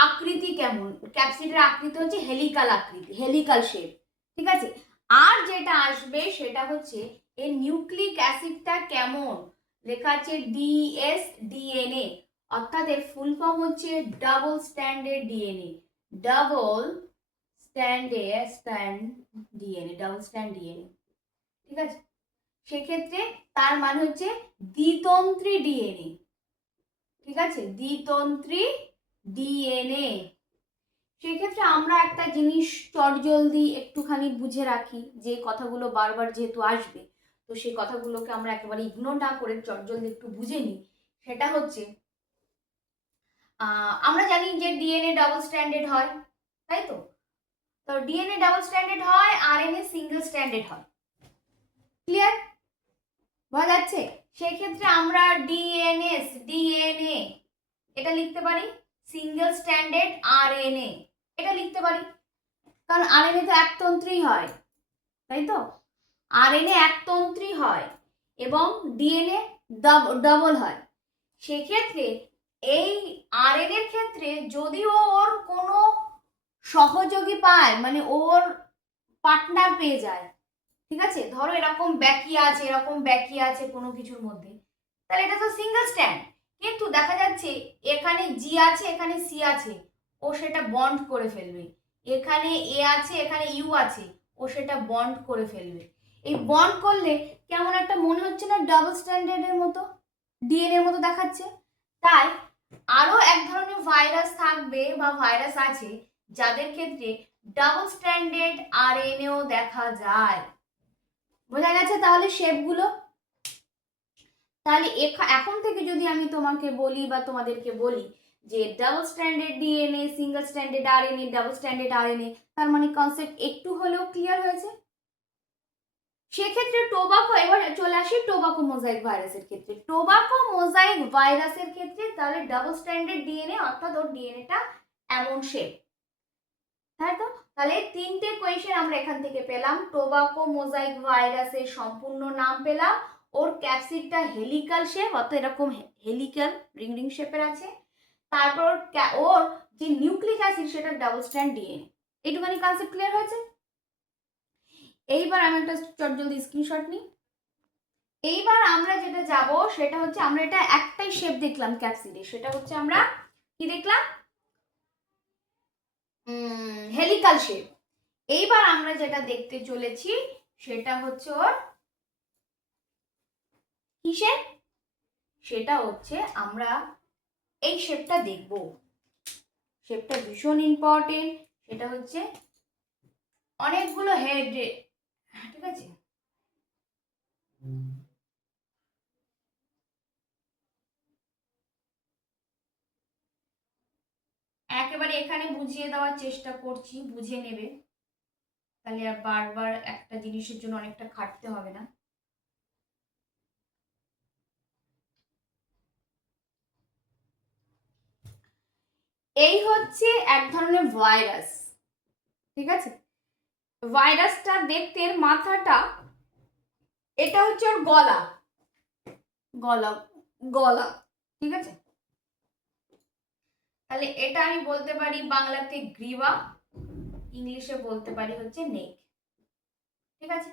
আকৃতি কেমন, ক্যাপসিডের আকৃতি হচ্ছে হেলিকাল আকৃতি, হেলিকাল শেপ, ঠিক আছে। আর যেটা আসবে সেটা হচ্ছে এর নিউক্লিক অ্যাসিডটা কেমন, লেখা আছে DSDNA, অর্থাৎ এর ফুল ফর্ম হচ্ছে double standard DNA, double DNA, double strand DNA, ঠিক আছে। সেক্ষেত্রে তার মানে হচ্ছে দ্বিতন্ত্রী ডিএনএ, ঠিক আছে, দ্বিতন্ত্রী ডিএনএ। সেক্ষেত্রে আমরা একটা জিনিস চটজলদি একটুখানি বুঝে রাখি, যে কথাগুলো বারবার যেহেতু আসবে, তো সেই কথাগুলোকে আমরা একেবারে ইগনোর না করে চটজলদি একটু বুঝে নিই। সেটা হচ্ছে আমরা জানি যে ডিএনএ ডাবল স্ট্যান্ডার্ড হয়, তাই তো। তো ডিএনএ ডাবল স্ট্যান্ডার্ড হয়, আরএনএ সিঙ্গেল স্ট্যান্ডার্ড হয়, ক্লিয়ার, বোঝা যাচ্ছে। সেক্ষেত্রে আমরা ডিএনএ এটা লিখতে পারি সিঙ্গেল স্ট্যান্ডার্ড আরএনএ, এটা লিখতে পারি, কারণ আরএনএ তো একতন্ত্রী হয়, তাই তো, আরএনএ একতন্ত্রী হয় এবং ডিএনএ ডাবল হয়। সেক্ষেত্রে এই আরএনএ এর ক্ষেত্রে যদিও ওর কোনো সহযোগী পায়, মানে ওর পার্টনার পেয়ে যায়, ঠিক আছে, ধরো এরকম ব্যাকি আছে কোনো কিছুর মধ্যে, তাহলে এটা তো সিঙ্গেল স্ট্যান্ড। কিন্তু দেখা যাচ্ছে এখানে জি আছে, এখানে সি আছে, ও সেটা বন্ড করে ফেলবে, এখানে এ আছে, এখানে ইউ আছে, ও সেটা বন্ড করে ফেলবে। এই বন্ড করলে কেমন একটা মনে হচ্ছে না, ডাবল স্ট্যান্ডার্ডের মতো, ডিএনএ এর মতো দেখাচ্ছে। তাই আরো এক ধরনের ভাইরাস থাকবে বা ভাইরাস আছে যাদের ক্ষেত্রে ডাবল স্ট্যান্ডার্ড আরএনএও দেখা যায়, বোঝা গেছে তাহলে শেপগুলো। তাহলে এখন থেকে যদি আমি তোমাকে বলি বা তোমাদেরকে বলি যে double standard DNA, single standard RNA, double standard RNA, তার মানে কনসেপ্ট একটু হলেও ক্লিয়ার হয়েছে। সেক্ষেত্রে টোবাকো, এবার চলে আসি টোবাকো মোজাইক ভাইরাসের ক্ষেত্রে। টোবাকো মোজাইক ভাইরাসের ক্ষেত্রে তাহলে ডাবল স্ট্যান্ডার্ড ডিএনএ, অর্থাৎ ওর ডিএনএটা এমন শেপ, তাই তো। তাহলে তিনটে কোয়েশ্চেন আমরা এখান থেকে পেলাম। টোবাকো মোজাইক ভাইরাসের সম্পূর্ণ নাম পেলাম, ওর ক্যাপসিডটা হেলিকাল শেপ, অর্থাৎ এরকম হেলিকাল রিং রিং শেপের আছে। তারপর ওর যে নিউক্লিক অ্যাসিড সেটা ডাবল স্ট্যান্ড ডিএনএ। এইটুখানি কনসেপ্ট ক্লিয়ার হয়েছে। এইবার আমি একটা চটজলদি স্ক্রিনশট নিই। এইবার আমরা যেটা যাব সেটা হচ্ছে, আমরা এটা একটাই শেপ দেখলাম ক্যাপসিডে, সেটা হচ্ছে আমরা কি দেখলাম, হেলিকাল শেপ। এইবার আমরা যেটা দেখতে চলেছি সেটা হচ্ছে ওর কি শেপ, সেটা হচ্ছে আমরা এই শেপটা দেখব, শেপটা ভীষণ ইম্পর্টেন্ট। সেটা হচ্ছে অনেকগুলো হেড, ঠিক আছে, একেবারে এখানে বুঝিয়ে দেওয়ার চেষ্টা করছি, বুঝে নেবে, তাহলে আর বারবার একটা জিনিসের জন্য অনেকটা খাটতে হবে না। এই হচ্ছে এক ধরনের ভাইরাস, ঠিক আছে। ভাইরাসটা দেখতে মাথাটা, এটা হচ্ছে ওর গলা, গলা গলা, ঠিক আছে। তাহলে এটা আমি বলতে পারি বাংলাতে গ্রীবা, ইংলিশে বলতে পারি হচ্ছে নেক, ঠিক আছে।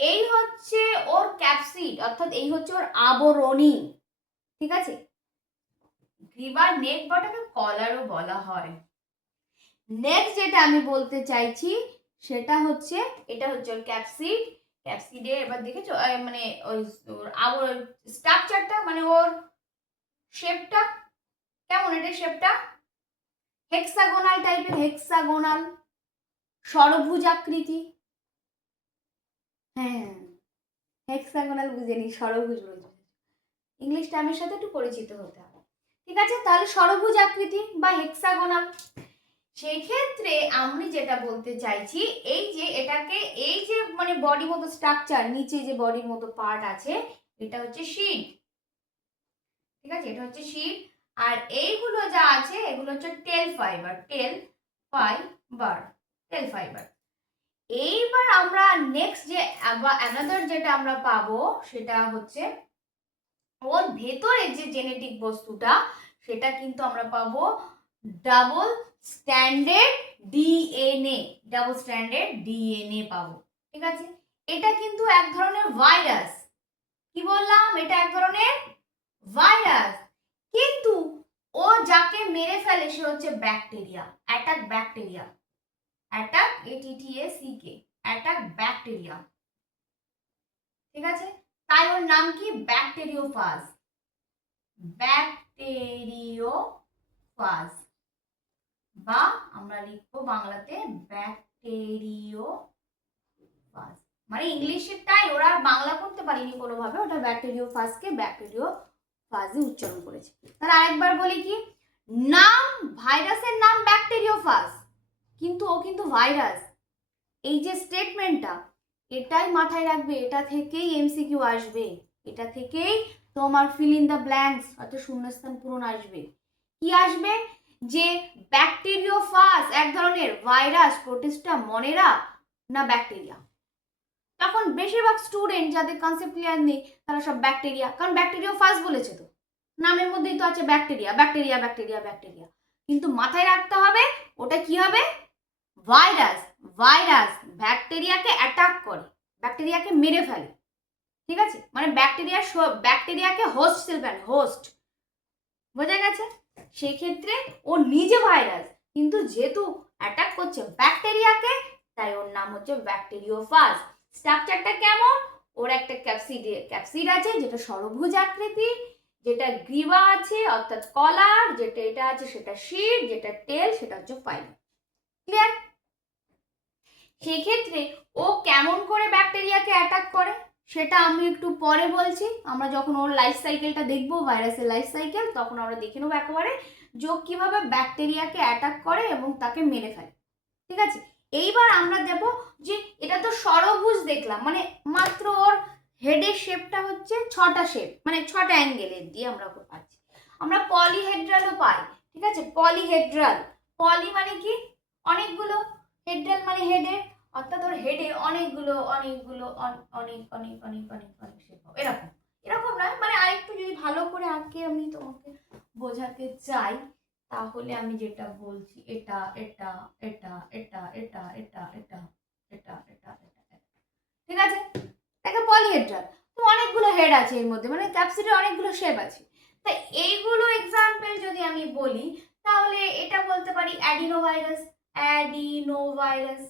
এই হচ্ছে ওর ক্যাপসিড, অর্থাৎ এই হচ্ছে ওর আবরণী, ঠিক আছে। গ্রীবার নেক বটাকে কলারও বলা হয়। নেক্সট যেটা আমি বলতে চাইছি সেটা হচ্ছে, এটা হচ্ছে ওর ক্যাপসিড। ক্যাপসিডে এবার দেখেছো মানে ওই ওর স্ট্রাকচারটা, মানে ওর শেপটা কেমন, এটা শেপটা হেক্সাগোনাল টাইপের, হেক্সাগোনাল ষড়ভুজ আকৃতি, হ্যাঁ হেক্সাগোনাল বুঝে নি, ষড়ভুজ বুঝে, ইংলিশ টার্মের সাথে একটু পরিচিত হতে হবে, ঠিক আছে। তাহলে ষড়ভুজ আকৃতি বা হেক্সাগোনাল। সেই ক্ষেত্রে আমি যেটা বলতে চাইছি, এই যে এটাকে, এই যে মানে বডি মতো স্ট্রাকচার, নিচে যে বডির মতো পার্ট আছে, এটা হচ্ছে শিট, ঠিক আছে, এটা হচ্ছে শিট। আর এইগুলো যা আছে এগুলো হচ্ছে টেল ফাইবার, টেল ফাইবার। এইবার আমরা নেক্সট যে অ্যানাদার যেটা আমরা পাবো সেটা হচ্ছে ওর ভেতরে যে জেনেটিক বস্তুটা সেটা কিন্তু আমরা পাবো double standard DNA, double standard DNA পাবো। ঠিক আছে, এটা কিন্তু এক ধরনের ভাইরাস। কি বললাম? এটা এক ধরনের ভাইরাস। কিন্তু ও যাকে মেরে ফেলে সে হচ্ছে bacteria, attack bacteria, attack ATTACK, attack bacteria. ঠিক আছে, তাই ওর নাম কি? ব্যাকটেরিওফাজ, ব্যাকটেরিওফাজ, বা আমরা লিখবো বাংলাতে ব্যাকটেরিওফাজ। মানে ইংলিশেরটাই ওরা বাংলা করতে পারেনি কোনোভাবে, ওটা ব্যাকটেরিওফাজকে ব্যাকটেরিওফাজই উচ্চারণ করেছে। তাহলে আরেকবার বলি কি, নাম ভাইরাসের নাম ব্যাকটেরিওফাজ, কিন্তু ও কিন্তু ভাইরাস। এই যে স্টেটমেন্টটা, এটাই মাথায় রাখবে, এটা থেকেই এমসিকিউ আসবে, এটা থেকেই তোমার ফিল ইন দ্য ব্ল্যাঙ্কস অর্থাৎ শূন্যস্থান পূরণ আসবে। কি আসবে? যে ব্যাকটেরিওফাজ এক ধরনের ভাইরাস, প্রোটিস্টা, মনেরা না ব্যাকটেরিয়া। তখন বেশিরভাগ স্টুডেন্ট যাদের কনসেপ্ট ক্লিয়ার নেই তারা সব ব্যাকটেরিয়া, কারণ ব্যাকটেরিওফাজ বলেছে তো, নামের মধ্যেই তো আছে ব্যাকটেরিয়া, ব্যাকটেরিয়া ব্যাকটেরিয়া ব্যাকটেরিয়া। কিন্তু মাথায় রাখতে হবে ওটা কি হবে? ভাইরাস। ভাইরাস ব্যাকটেরিয়াকে অ্যাটাক করে, ব্যাকটেরিয়াকে মেরে ফেলে। ঠিক আছে, মানে ব্যাকটেরিয়াকে হোস্ট সেল বানায়, হোস্ট। বোঝা গেছে? সেই ক্ষেত্রে ও নিজে ভাইরাস, কিন্তু যেহেতু অ্যাটাক করছে ব্যাকটেরিয়াকে, তাই ওর নাম হচ্ছে ব্যাকটেরিওফাজ। স্ট্রাকচারটা কেমন? ওর একটা ক্যাপসিড আছে যেটা ষড়ভুজ আকৃতির, যেটা গ্রীবা আছে অর্থাৎ কলার, যেটা এটা আছে সেটা শিট, যেটা টেল সেটা হচ্ছে ফাইলাম। ক্লিয়ার? সেক্ষেত্রে ও কেমন করে ব্যাকটেরিয়াকে অ্যাটাক করে সেটা আমি একটু পরে বলছি। আমরা যখন ওর লাইফ সাইকেলটা দেখবো, ভাইরাসের লাইফ সাইকেল, তখন আমরা দেখে নেবো একেবারে যোগ কিভাবে ব্যাকটেরিয়াকে অ্যাটাক করে এবং তাকে মেরে ফেলে। ঠিক আছে, এইবার আমরা দেব যে এটা তো ষড়ভুজ দেখলাম, মানে মাত্র ওর হেডের শেপটা হচ্ছে 6টা শেপ, মানে 6টা অ্যাঙ্গেলের দিয়ে আমরা পাচ্ছি। আমরা পলিহেড্রালও পাই। ঠিক আছে, পলিহেড্রাল, পলি মানে কি? অনেকগুলো, হেড্রাল মানে হেডে, অর্থাৎ ওর হেডে অনেকগুলো অনেকগুলো অনেক অনেক অনেক অনেক অনেক শেপ হবে। এরকম এরকম নয়, মানে আরেকটু যদি ভালো করে আঁকে আমি তোমাকে বোঝাতে চাই, তাহলে আমি যেটা বলছি এটা এটা এটা এটা এটা এটা এটা এটা এটা এটা, ঠিক আছে? দেখো পলিহেড্রাল তো অনেকগুলো হেড আছে এর মধ্যে, মানে ক্যাপসিডে অনেকগুলো শেপ আছে। তা এইগুলো এক্সাম্পল যদি আমি বলি, তাহলে এটা বলতে পারি অ্যাডিনোভাইরাস, অ্যাডিনোভাইরাস,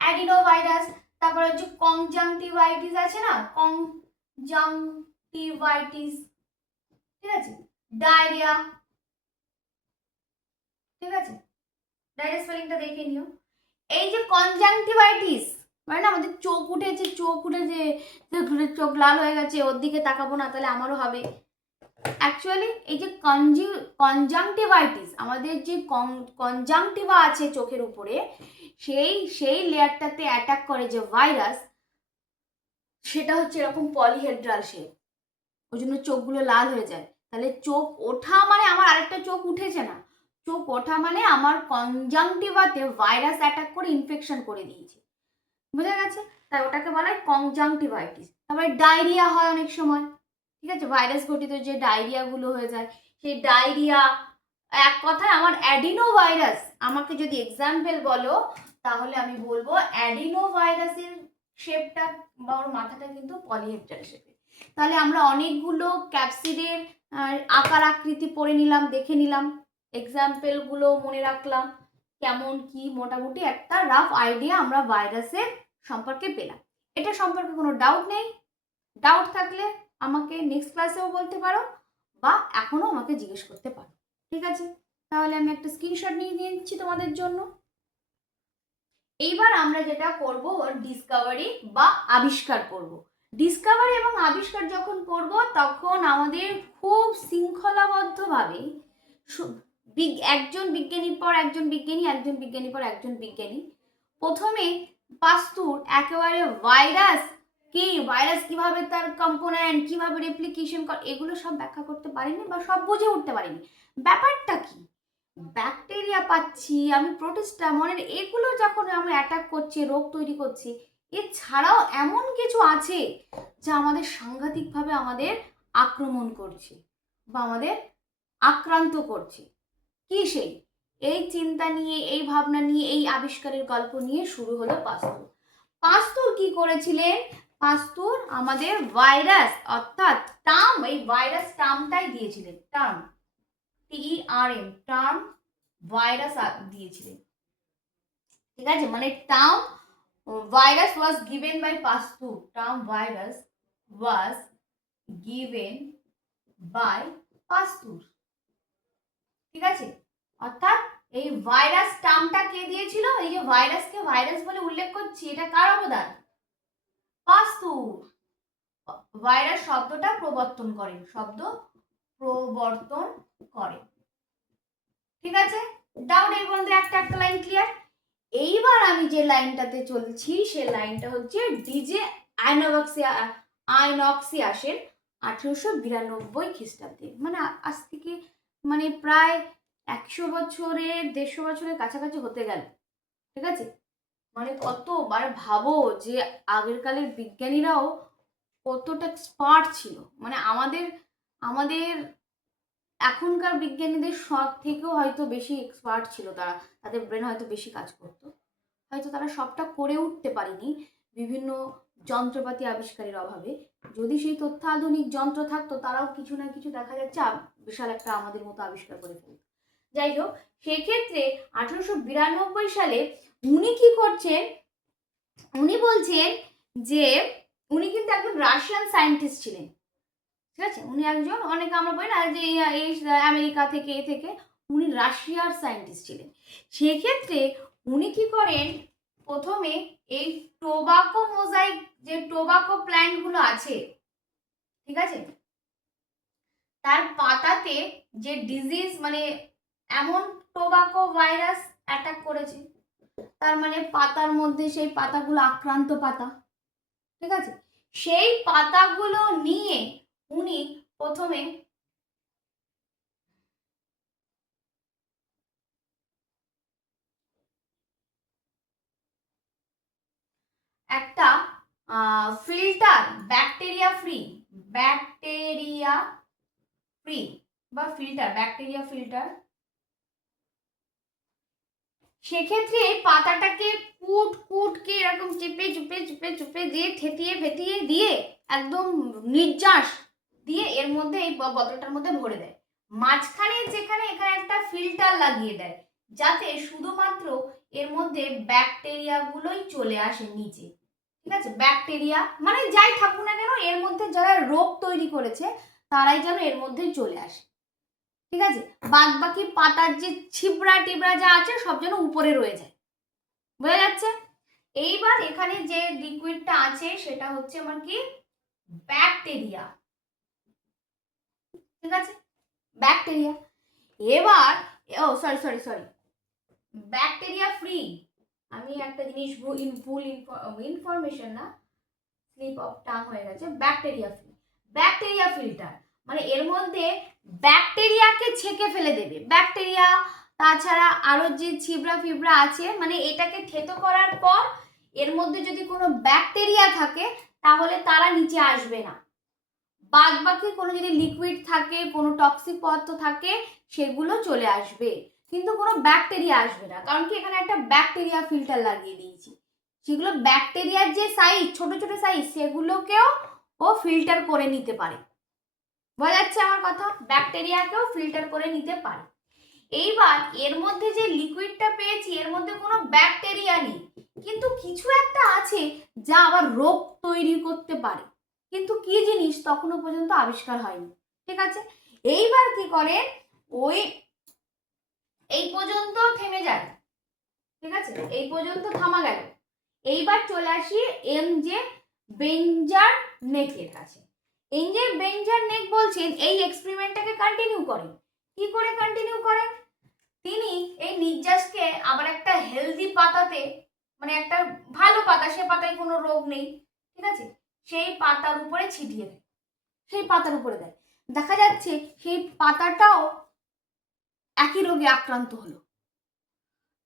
অ্যাডিনোভাইরাস। তারপর হচ্ছে কনজাংটিভাইটিস আছে না, কনজাংটিভাইটিস। ঠিক আছে, ডায়রিয়া। ঠিক আছে, ডায়রিয়া স্পেলিংটা দেখে নিও। এই যে কনজাংটিভাইটিস মানে না, আমাদের চোখ উঠেছে, চোখ উঠেছে, চোখ লাল হয়ে গেছে, ওর দিকে তাকাবো না তাহলে আমারও হবে। অ্যাকচুয়ালি এই যে কনজাংটিভাইটিস, আমাদের যে কনজাংটিভা আছে চোখের উপরে, সেই লেয়ারটাতে অ্যাটাক করে যে ভাইরাস, সেটা হচ্ছে এরকম পলিহেড্রাল শেপ, ওই জন্য চোখগুলো লাল হয়ে যায়। তাহলে চোখ ওঠা মানে আমার আরেকটা চোখ উঠেছে না, চোখ ওঠা মানে আমার কনজাংটিভাতে ভাইরাস অ্যাটাক করে ইনফেকশন করে দিয়েছে। বুঝা গেছে? তাই ওটাকে বলা হয় কনজাংটিভাইটিস। তারপরে ডায়রিয়া হয় অনেক সময়। ঠিক আছে, ভাইরাস ঘটিত যে ডায়রিয়াগুলো হয়ে যায়, সেই ডায়রিয়া, এক কথায় আমার অ্যাডিনো ভাইরাস, আমাকে যদি এক্সাম্পল বলো তাহলে আমি বলবো অ্যাডিনো ভাইরাসের শেপটা বা ওর মাথাটা কিন্তু পলিহেড্রাল শেপের। তাহলে আমরা অনেকগুলো ক্যাপসিডের আকার আকৃতি পড়ে নিলাম, দেখে নিলাম, এক্সাম্পলগুলো মনে রাখলাম, কেমন কি মোটামুটি একটা রাফ আইডিয়া আমরা ভাইরাসের সম্পর্কে পেলাম। এটা সম্পর্কে কোনো ডাউট নেই? ডাউট থাকলে আমাকে নেক্সট ক্লাসেও বলতে পারো বা এখনো আমাকে জিজ্ঞেস করতে পারো। ঠিক আছে, তাহলে আমি একটা স্ক্রিনশট নিয়ে নিচ্ছি তোমাদের জন্য। এইবার আমরা যেটা করব ওর ডিসকাভারি বা আবিষ্কার করব। ডিসকাভারি এবং আবিষ্কার যখন করব তখন আমাদের খুব শৃঙ্খলাবদ্ধভাবে একজন বিজ্ঞানীর পর একজন বিজ্ঞানী, একজন বিজ্ঞানীর পর একজন বিজ্ঞানী, প্রথমে পাস্তুর একেবারে ভাইরাস কি, ভাইরাস কিভাবে তার কম্পোনেন্ট, কিভাবে রেপ্লিকেশন করে, এগুলো সব ব্যাখ্যা করতে পারিনি বা সব বুঝে উঠতে পারিনি। ব্যাপারটা কি, ব্যাকটেরিয়া পাচ্ছি আমি, প্রোটিস্টা, মনের, এগুলো যখন আমি অ্যাটাক করছে, রোগ তৈরি করছি, এছাড়াও এমন কিছু আছে যা আমাদের সাংঘাতিকভাবে আমাদের আক্রমণ করছে বা আমাদের আক্রান্ত করছে। কি সেই? এই চিন্তা নিয়ে, এই ভাবনা নিয়ে, এই আবিষ্কারের গল্প নিয়ে শুরু হলো পাস্তুর। পাস্তুর কি করেছিলেন? পাস্তুর আমাদের ভাইরাস অর্থাৎ টার্ম, এই ভাইরাস টার্মটাই দিয়েছিলেন। টার্ম, TERM, টার্ম ভাইরাস দিয়েছিলেন। ঠিক আছে, মানে term virus was given by Pasteur. Term virus was given by Pasteur. ঠিক আছে, অর্থাৎ এই ভাইরাস টার্মটা কে দিয়েছিল? এই যে ভাইরাসকে ভাইরাস বলে উল্লেখ করছি, এটা কার অবদান? পাস্তুর। ভাইরাস শব্দটা প্রবর্তন করেন, শব্দ প্রবর্তন করেন। ঠিক আছে, ডাউট এই পর্যন্ত একটা একটা লাইন ক্লিয়ার। এইবার আমি যে লাইনটাতে চলছি সে লাইনটা হচ্ছে ডিজে আইনক্সিয়াসের 1892 খ্রিস্টাব্দে, মানে আজ থেকে মানে প্রায় 100 বছরের 150 বছরের কাছাকাছি হতে গেল। ঠিক আছে, মানে কতবার ভাবো যে আগের কালের বিজ্ঞানীরাও কতটা এক্সপার্ট ছিল, মানে আমাদের আমাদের এখনকার বিজ্ঞানীদের সব থেকেও হয়তো বেশি এক্সপার্ট ছিল তারা, তাদের ব্রেন হয়তো বেশি কাজ করতো, হয়তো তারা সবটা করে উঠতে পারেনি বিভিন্ন যন্ত্রপাতি আবিষ্কারের অভাবে। যদি সেই তথ্যাধুনিক যন্ত্র থাকতো তারাও কিছু না কিছু দেখা যাচ্ছে বিশাল একটা আমাদের মতো আবিষ্কার করে ফেলত। যাই হোক, সেক্ষেত্রে 1892 সালে উনি কি করছেন? উনি বলছেন যে উনি কিন্তু একজন রাশিয়ান সায়েন্টিস্ট ছিলেন। ঠিক আছে, উনি একজন, অনেকে আমরা বলি না যে এই আমেরিকা থেকে উনি রাশিয়ার সায়েন্টিস্ট ছিলেন। সেক্ষেত্রে উনি কি করেন? প্রথমে এই টোবাকো মোজাইক, যে টোবাকো প্ল্যান্ট গুলো আছে, ঠিক আছে, তার পাতাতে যে ডিজিজ, মানে এমন টোবাকো ভাইরাস অ্যাটাক করেছে, তার মানে পাতার মধ্যে সেই পাতাগুলো আক্রান্ত পাতা, ঠিক আছে, সেই পাতাগুলো নিয়ে উনি প্রথমে একটা ফিল্টার, ব্যাকটেরিয়া ফ্রি বা ফিল্টার, ব্যাকটেরিয়া ফিল্টার, সেক্ষেত্রে পাতাটাকে কুটকে এরকম চেপে দিয়ে ঠেটিয়ে ফেটিয়ে দিয়ে একদম নির্যাস দিয়ে এর মধ্যে, এই বোতলটার মধ্যে ভরে দেয়। মাঝখানে যেখানে এখানে একটা ফিল্টার লাগিয়ে দেয় যাতে শুধুমাত্র এর মধ্যে ব্যাকটেরিয়া গুলোই চলে আসে নিচে। ঠিক আছে, ব্যাকটেরিয়া মানে যাই থাকুক না কেন এর মধ্যে যারা রোগ তৈরি করেছে তারাই যেন এর মধ্যে চলে আসে। ঠিক আছে, বাদ বাকি পাতার যে ছিবড়া টিবড়া যা আছে সব যেন উপরে রয়ে যায়। বোঝা যাচ্ছে? এইবার এখানে যে লিকুইডটা আছে সেটা হচ্ছে আমার কি? ব্যাকটেরিয়া। ঠিক আছে, ব্যাকটেরিয়া। এবার সরি ব্যাকটেরিয়া ফ্রি, আমি একটা জিনিস ভুল ইনফরমেশন না, স্লিপ অফ টাং হয়ে গেছে। ব্যাকটেরিয়া ফ্রি, ব্যাকটেরিয়া ফিল্টার, মানে এর মধ্যে ব্যাকটেরিয়াকে ছেঁকে ফেলে দেবে। ব্যাকটেরিয়া তাছাড়া আরো যে ছিবড়া ফিবড়া আছে, মানে এটাকে থেতো করার পর এর মধ্যে যদি কোনো ব্যাকটেরিয়া থাকে তাহলে তারা নিচে আসবে না। বাদ বাকি কোনো যদি লিকুইড থাকে, কোনো টক্সিক পদার্থ থাকে সেগুলো চলে আসবে, কিন্তু কোনো ব্যাকটেরিয়া আসবে না। কারণ কি এখানে একটা ব্যাকটেরিয়া ফিল্টার লাগিয়ে দিয়েছি, সেগুলো ব্যাকটেরিয়ার যে সাইজ, ছোট ছোট সাইজ, সেগুলোকেও ও ফিল্টার করে নিতে পারে। বোঝা যাচ্ছে আমার কথা? ব্যাকটেরিয়াকেও ফিল্টার করে নিতে পারে। এইবার এর মধ্যে যে লিকুইডটা পেয়েছি এর মধ্যে কোনো ব্যাকটেরিয়া নেই, কিন্তু কিছু একটা আছে যা আবার রোগ তৈরি করতে পারে, কিন্তু কি জিনিস তখনও পর্যন্ত আবিষ্কার হয়নি। ঠিক আছে, এইবার কি করে? ওই এই পর্যন্ত থেমে যায়। ঠিক আছে, এই পর্যন্ত থামা গেল। এইবার চলে আসি এমজে বেঞ্জার নেকের কাছে। এমজে বেঞ্জার নেক বলছেন এই এক্সপেরিমেন্টটাকে কন্টিনিউ করেন। কি করে কন্টিনিউ করেন? তিনি এই নির্যাসকে আবার একটা হেলদি পাতাতে, মানে একটা ভালো পাতা, সে পাতায় কোনো রোগ নেই, ঠিক আছে, সেই পাতার উপরে ছিটিয়ে দেয়, সেই পাতার উপরে দেয়। দেখা যাচ্ছে সেই পাতাটাও একই রোগে আক্রান্ত হলো।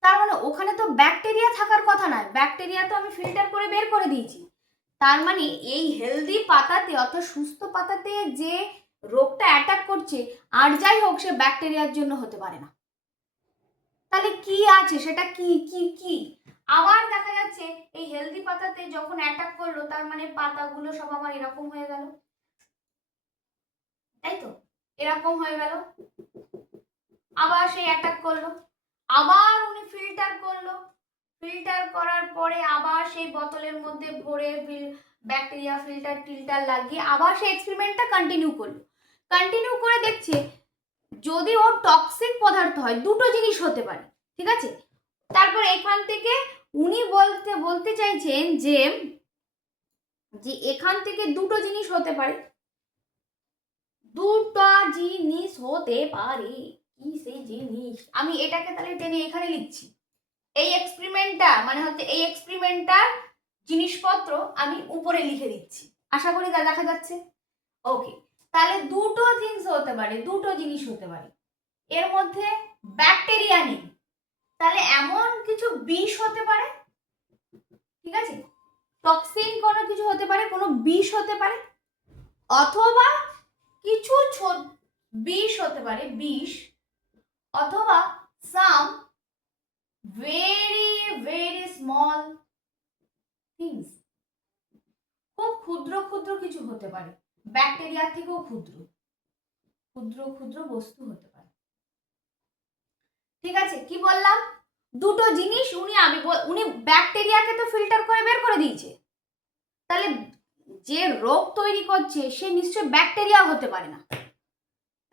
তার মানে ওখানে তো ব্যাকটেরিয়া থাকার কথা নয়, ব্যাকটেরিয়া তো আমি ফিল্টার করে বের করে দিয়েছি। তার মানে এই হেলদি পাতাতে অর্থাৎ সুস্থ পাতাতে যে রোগটা অ্যাটাক করছে আর যাই হোক সে ব্যাকটেরিয়ার জন্য হতে পারে না। তাহলে কি আছে সেটা কি কি কি আবার দেখা যাচ্ছে এই হেলদি পাতাতে যখন অ্যাটাক করলো তার মানে পাতাগুলো সব আমার এরকম হয়ে গেল, তাই তো, এরকম হয়ে গেল। আবার সেই অ্যাটাক করলো, আবার উনি ফিল্টার করলো, ফিল্টার করার পরে আবার সেই বোতলের মধ্যে ভরে ব্যাকটেরিয়া ফিল্টার টিল্টার লাগিয়ে আবার সেই এক্সপেরিমেন্টটা কন্টিনিউ করলো। কন্টিনিউ করে দেখছে যদি ওর টক্সিক পদার্থ হয় দুটো জিনিস হতে পারে, ঠিক আছে। তারপর এখান থেকে উনি বলতে চাইছেন যে এখান থেকে দুটো জিনিস হতে পারে, দুটো জিনিস হতে পারে। কি সেই জিনিস, আমি এটাকে তাহলে টেনে এখানে লিখছি। এই এক্সপেরিমেন্টটা মানে হচ্ছে এই এক্সপেরিমেন্টটার জিনিসপত্র আমি উপরে লিখে দিচ্ছি, আশা করি তা দেখা যাচ্ছে। ওকে, তাহলে দুটো থিংস হতে পারে, দুটো জিনিস হতে পারে। এর মধ্যে ব্যাকটেরিয়া নেই, তাহলে এমন কিছু বিষ হতে পারে, ঠিক আছে, টক্সিন কোনো কিছু হতে পারে, কোনো বিষ হতে পারে, অথবা কিছু বিষ হতে পারে, বিষ, অথবা some very very small things, খুব ক্ষুদ্র ক্ষুদ্র কিছু হতে পারে, ব্যাকটেরিয়ার থেকেও ক্ষুদ্র ক্ষুদ্র ক্ষুদ্র বস্তু হতে পারে। ঠিক আছে, কি বললাম, দুটো জিনিস উনি ব্যাকটেরিয়াকে তো ফিল্টার করে বের করে দিয়েছে, তাহলে যে রোগ তৈরি করছে সে নিশ্চয় ব্যাকটেরিয়া হতে পারে না,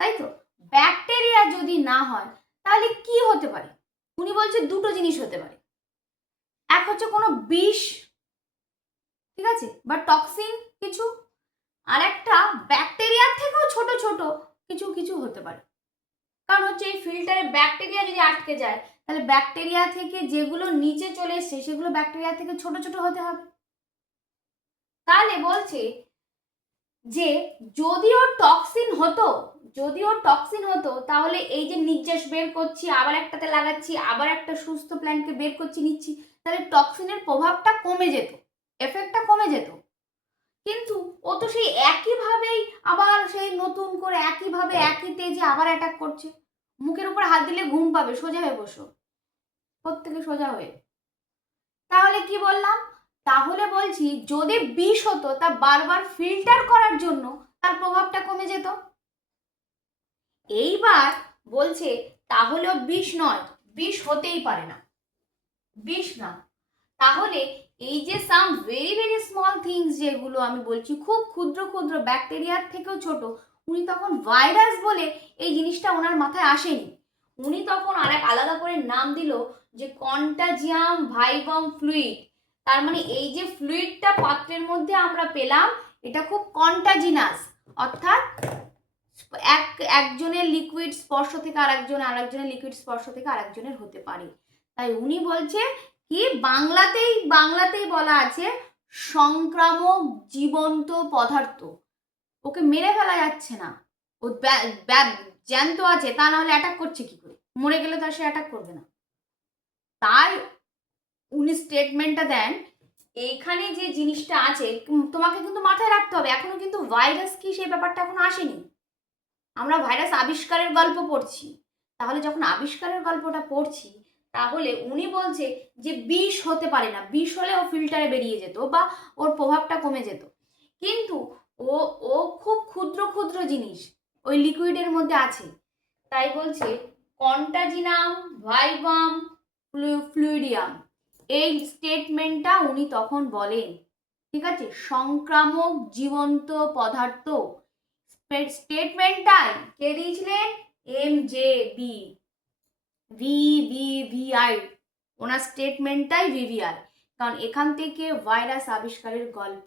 তাই তো। ব্যাকটেরিয়া যদি না হয় তাহলে কি হতে পারে, উনি বলছে দুটো জিনিস হতে পারে, এক হচ্ছে কোনো বিষ, ঠিক আছে, বা টক্সিন কিছু, আর একটা ব্যাকটেরিয়ার থেকেও ছোট ছোট কিছু কিছু হতে পারে। কারণ হচ্ছে এই ফিল্টারে ব্যাকটেরিয়া যদি আটকে যায় তাহলে ব্যাকটেরিয়া থেকে যেগুলো নিচে চলে এসছে সেগুলো ব্যাকটেরিয়া থেকে ছোট ছোট হতে হবে। তাহলে বলছে যে যদিও টক্সিন হতো তাহলে এই যে নির্যাস বের করছি, আবার একটাতে লাগাচ্ছি, আবার একটা সুস্থ প্ল্যান্টকে বের করছি নিচ্ছি, তাহলে টক্সিনের প্রভাবটা কমে যেত, এফেক্টটা কমে যেত। কিন্তু ও তো সেই একইভাবেই আবার সেই নতুন করে একইভাবে একই তেজে আবার অ্যাটাক করছে। মুখের উপর হাত দিলে ঘুম পাবে, সোজা হয়ে বসো, প্রত্যেকে সোজা হয়ে। তাহলে কি বললাম, তাহলে বলছি যদি বিষ হতো তা বারবার ফিল্টার করার জন্য তার প্রভাবটা কমে যেত। এইবার বলছে তাহলেও বিষ নয়, বিষ হতেই পারে না, বিষ না। তাহলে এই যে some very very small things যেগুলো আমি বলছি খুব ক্ষুদ্র ক্ষুদ্র ব্যাকটেরিয়ার থেকেও ছোট, উনি তখন ভাইরাস বলে এই জিনিসটা ওনার মাথায় আসেনি। উনি তখন আর এক আলাদা করে নাম দিল যে কন্টাজিয়াম ভাইভাম ফ্লুইড। তার মানে এই যে ফ্লুইডটা পাত্রের মধ্যে আমরা পেলাম এটা খুব কন্টাজিনাস, অর্থাৎ একজনের লিকুইড স্পর্শ থেকে আরেকজনের লিকুইড স্পর্শ থেকে আরেকজনের হতে পারে। তাই উনি বলছে কি বাংলাতেই বলা আছে সংক্রামক জীবন্ত পদার্থ, ওকে মেরে ফেলা যাচ্ছে না, ও জ্যান্ত আছে, তা নাহলে অ্যাটাক করছে কি করে, মরে গেলে তো সে অ্যাটাক করবে না। তাই উনি স্টেটমেন্টটা দেন এইখানে যে জিনিসটা আছে তোমাকে কিন্তু মাথায় রাখতে হবে, এখনো কিন্তু ভাইরাস কি সেই ব্যাপারটা এখনো আসেনি। আমরা ভাইরাস আবিষ্কারের গল্প পড়ছি, তাহলে যখন আবিষ্কারের গল্পটা পড়ছি তাহলে উনি বলছে যে বিষ হতে পারে না, বিষ হলে ও ফিল্টারে বেরিয়ে যেত বা ওর প্রভাবটা কমে যেত, কিন্তু ও ও খুব ক্ষুদ্র ক্ষুদ্র জিনিস ওই লিকুইডের মধ্যে আছে। তাই বলছে কন্টাজিনাম ভাইভাম ফ্লুইডিয়াম, এই স্টেটমেন্টটা উনি তখন বলেন, ঠিক আছে, সংক্রামক জীবন্ত পদার্থ। স্টেটমেন্টটাই কে দিয়েছিলেন, MJB VVVI, ওনার স্টেটমেন্টটাই VVI, কারণ এখান থেকে ভাইরাস আবিষ্কারের গল্প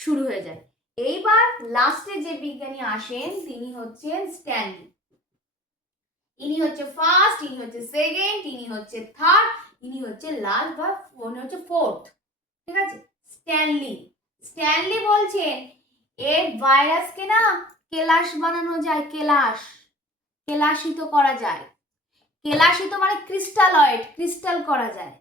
শুরু হয়ে যায়। এইবার লাস্টে যে বিজ্ঞানী আসেন তিনি হচ্ছেন স্ট্যানলি। ইনি হচ্ছে ফার্স্ট, ইনি হচ্ছে সেকেন্ড, ইনি হচ্ছে থার্ড, ইনি হচ্ছে লাস্ট বা উনি হচ্ছে ফোর্থ, ঠিক আছে। স্ট্যানলি বলছেন এই ভাইরাসকে না কেলাস বানানো যায়, কেলাসিত করা যায়। কেলাসিত মানে ক্রিস্টালয়েড, ক্রিস্টাল করা যায়,